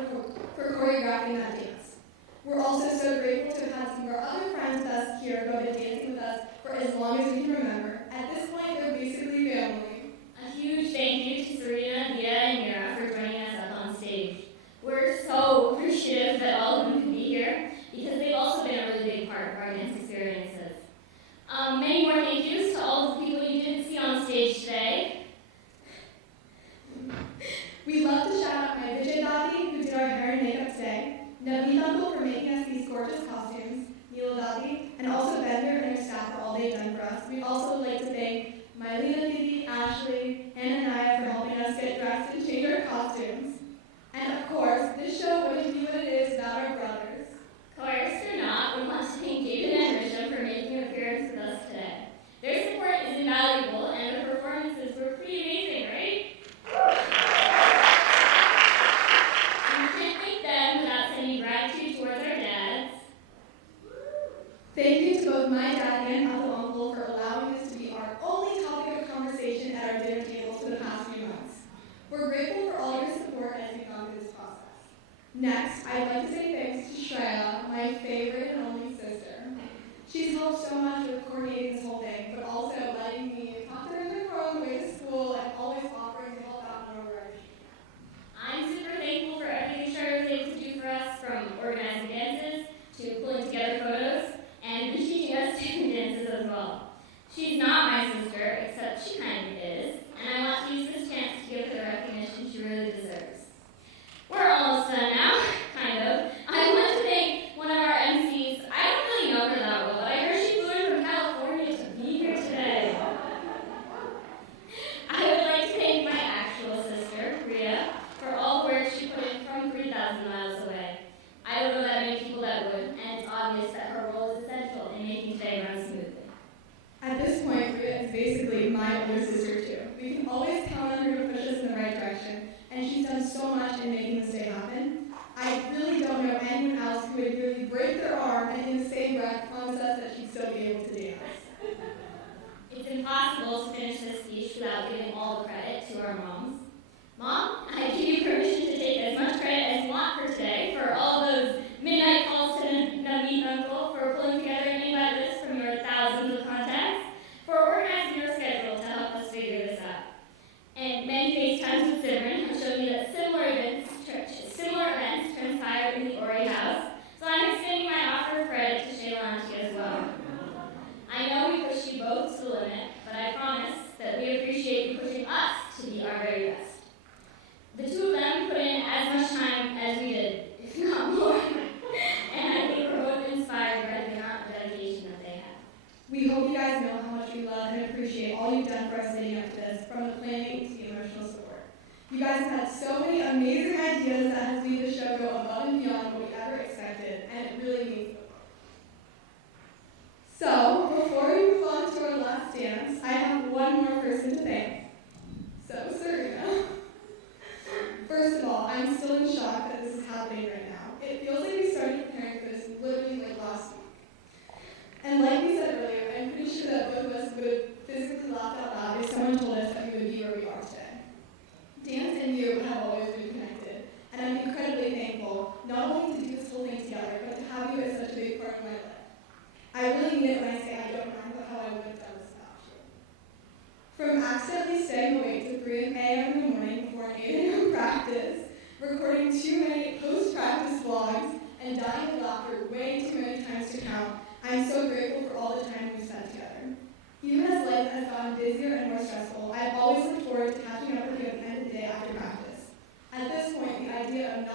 for choreographing that dance. We're also so grateful to have had some of our other friends with us here who have been dancing with us for as long as we can remember. At this point, they're basically family. A huge thank you to Sarina, Dia, and Mira for joining us up on stage. We're so appreciative that all of them could be here because they've also been a really big part of our dance experiences. Many more thank yous to all of the people you didn't see on stage today. We'd love to shout out my Vijay Dadi, who did our hair and makeup today, Navneet Uncle for making us these gorgeous costumes, Neela Dadi, and also Bender and her staff for all they've done for us. We'd also like to thank Mylena Didi, Ashley, and Anaya for helping us get dressed and change our costumes. And of course, this show wouldn't be what it is without our brothers. Chorus or not, we want to thank David and Risham for making an appearance with us today. Their support is invaluable, and their performances were pretty amazing, right? And we can't thank them without sending gratitude towards our dads. Thank you to both my dad and Uncle Uncle for allowing this to be our only topic of conversation at our dinner tables for the past few months. We're grateful for all your support as we've gone through this process. Next, I'd like to say thanks to Shreya, my favorite and only sister. She's helped so much with coordinating this whole thing, but also letting me talk to her in the car on the way to school and always offering to help out whenever I need. I'm super thankful for everything Shreya was able to do for us, from organizing dances to pulling together photos and teaching us different dances as well. She's not my sister, except she kind of is, and I want to use this chance to give her the recognition she really deserves. We're almost done now, kind of. I want to thank one of our MCs. I don't really know her that well, but I heard she flew in from California to be here today. I would like to thank my actual sister, Rhea, for all the work she put in from 3,000 miles away. I don't know that many people that would, and it's obvious that her role is essential in making today run smoothly. At this point, Rhea is basically my older sister too. We can always count on her to push us in the right direction, and she's done so much in making this day happen. I really don't know anyone else who would really break their arm and in the same breath promise us that she'd still be able to dance. It's impossible to finish this speech without giving all the credit to our moms. Mom, I give you permission to take as much credit as you want for today, for all those midnight calls to Navneet Uncle, for pulling together an invite list from your thousands of contacts, for organizing your schedule to help us figure this out. And many FaceTimes with Simran have shown me that similar events transpire in the Ori house, so I'm extending my offer of credit to Shailanti as well. I know we pushed you both to the limit, but I promise that we appreciate you pushing us to be our very best. The two of them put in as much time as we did, if not more, and I think we're both inspired by the amount of dedication that they have. We hope you guys know how much we love and appreciate all you've done for us leading up to this, from the planning to the emotional support. You guys have had so many amazing ideas that has made the show go above and beyond what we ever expected, and it really means the world. So, before we move on to our last dance, I have one more person to thank. So, Sarina. First of all, I'm still in shock that this is happening right now. It feels like we started preparing for this literally like last week. And like we said earlier, I'm pretty sure that both of us would have physically laughed out loud if someone told us that we would be where we are today. Dance and you have always been connected, and I'm incredibly thankful not only to do this whole thing together, but to have you as such a big part of my life. I really mean it when I say I don't remember how I would have done this without you. From accidentally staying awake to 3 a.m. in the morning before an 8 a.m. practice, recording too many post-practice vlogs, and dying of laughter way too many times to count, I'm so grateful for all the time we spent together. Even as life has gotten busier and more stressful, I've always looked forward to catching up with you at the end of the day after practice. At this point, the idea of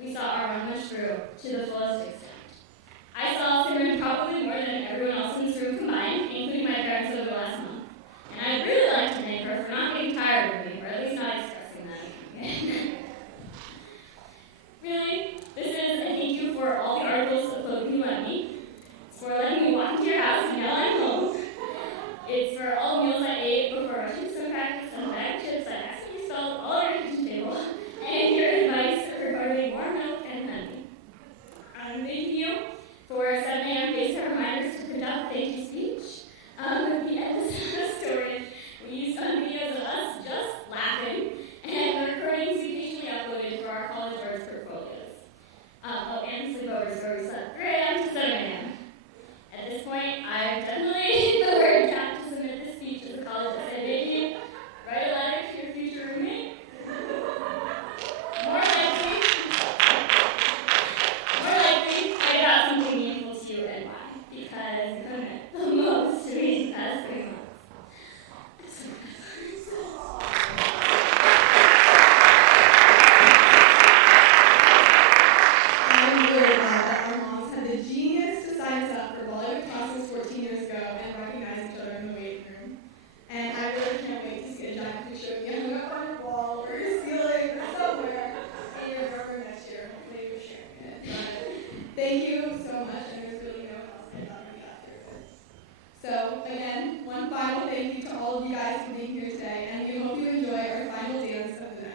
we saw our Rangmanch through to the fullest extent. I saw Simran probably more than everyone else in this room combined, including my parents over the last month. And I'd really like to thank her for not getting tired of me, or at least not expressing that. Really, this is a thank you for all the articles of clothing you lent me. It's for letting me walk into your house and yell I'm home. It's for all the meals I ate before rushing to swim practice and the bag of chips I accidentally spilled all over your kitchen table, and your advice regarding warm milk and honey. I'm thanking you for 7 a.m. FaceTime reminders to conduct the thank you speech. The episode story we used on videos of us just laughing, and the recordings we patiently uploaded for our college boards portfolios. And sleepovers where we slept 3 a.m. to 7 a.m. At this point, I've definitely hit the word down to submit this speech as a college essay. Thank you. Write a letter to your future roommate. More likely, I got something meaningful to you and why. Because it meant the most to me these past 3 months. I'm really glad that our moms had the genius to sign us up for Bollywood classes 14 years ago and recognize each other in the waiting room. And I really can't wait to see a giant picture of you hung up on your wall or your ceiling or somewhere in your dorm room next year. Hopefully we're sharing it. But thank you so much, and there's really no else I thought we got here. So again, one final thank you to all of you guys for being here today, and we hope you enjoy our final dance of the night.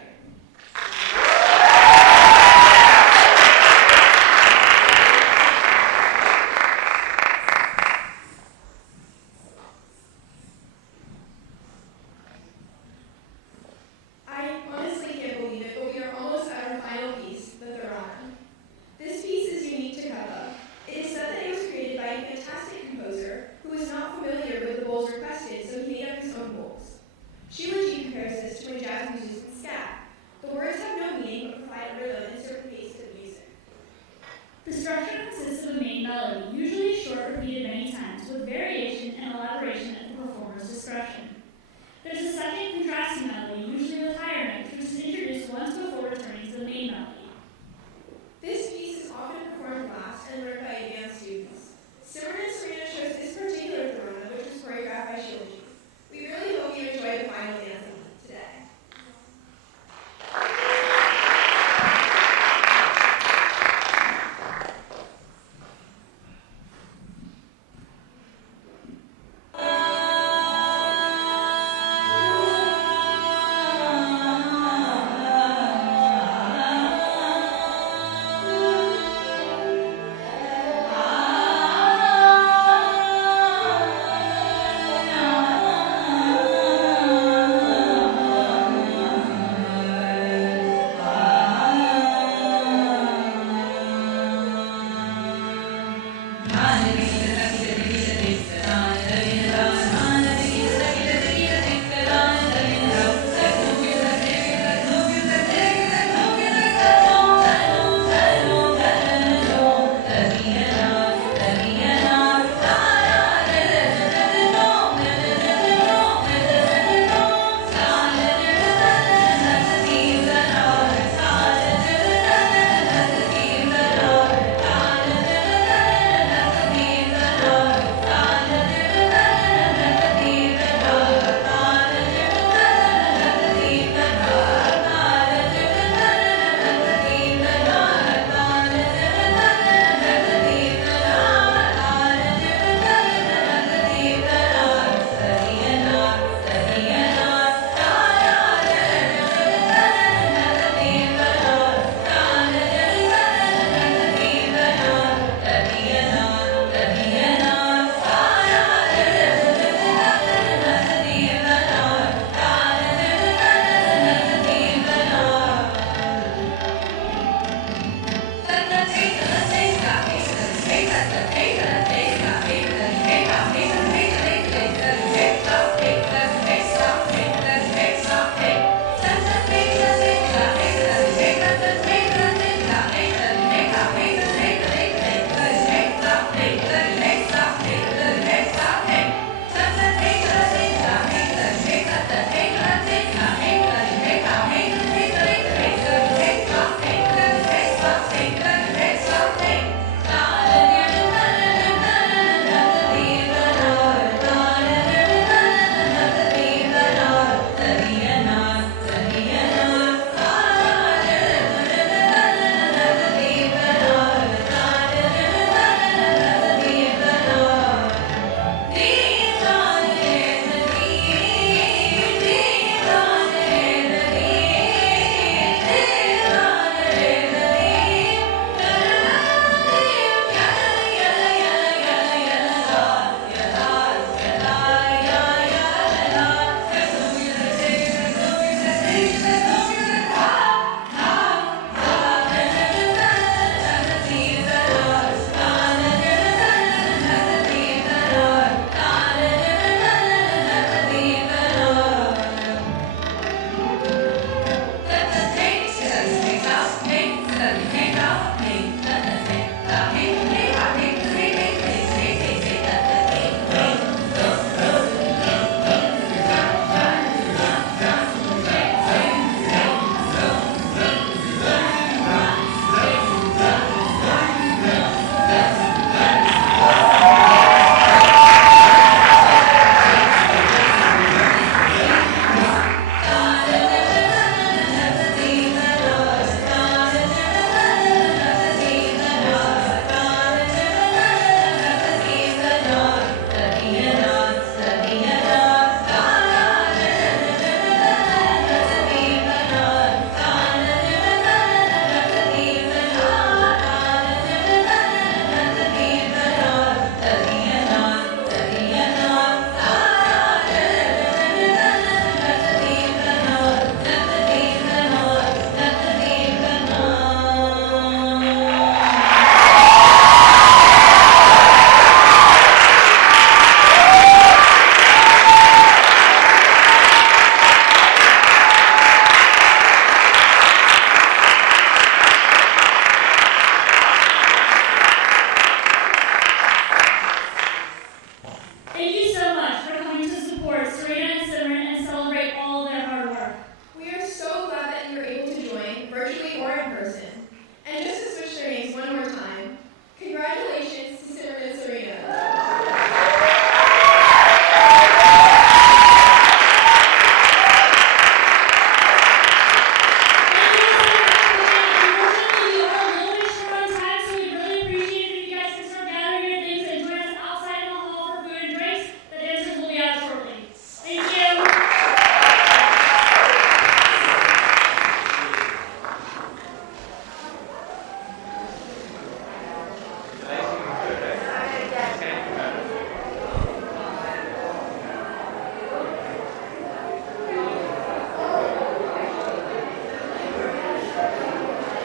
I honestly can't believe it, but we are almost at our final piece, the Sarina. This piece is unique to Kava. It is said that it was created by a fantastic composer who was not familiar with the bowls requested, so he made up his own bowls. Sheila G compares this to when jazz musicians scat. The words have no meaning but provide a rhythm and certain pace to the music. The structure consists of a main melody, usually short, repeated many times, with variation and elaboration at the performer's discretion. There's a second contrasting melody, usually with higher notes, which is introduced once before returning to the main melody. This piece is often performed last and learned by advanced students. Simran and Sarina chose this particular Sarina, which was choreographed by Sheila G. We really hope you enjoy the final dance today. Take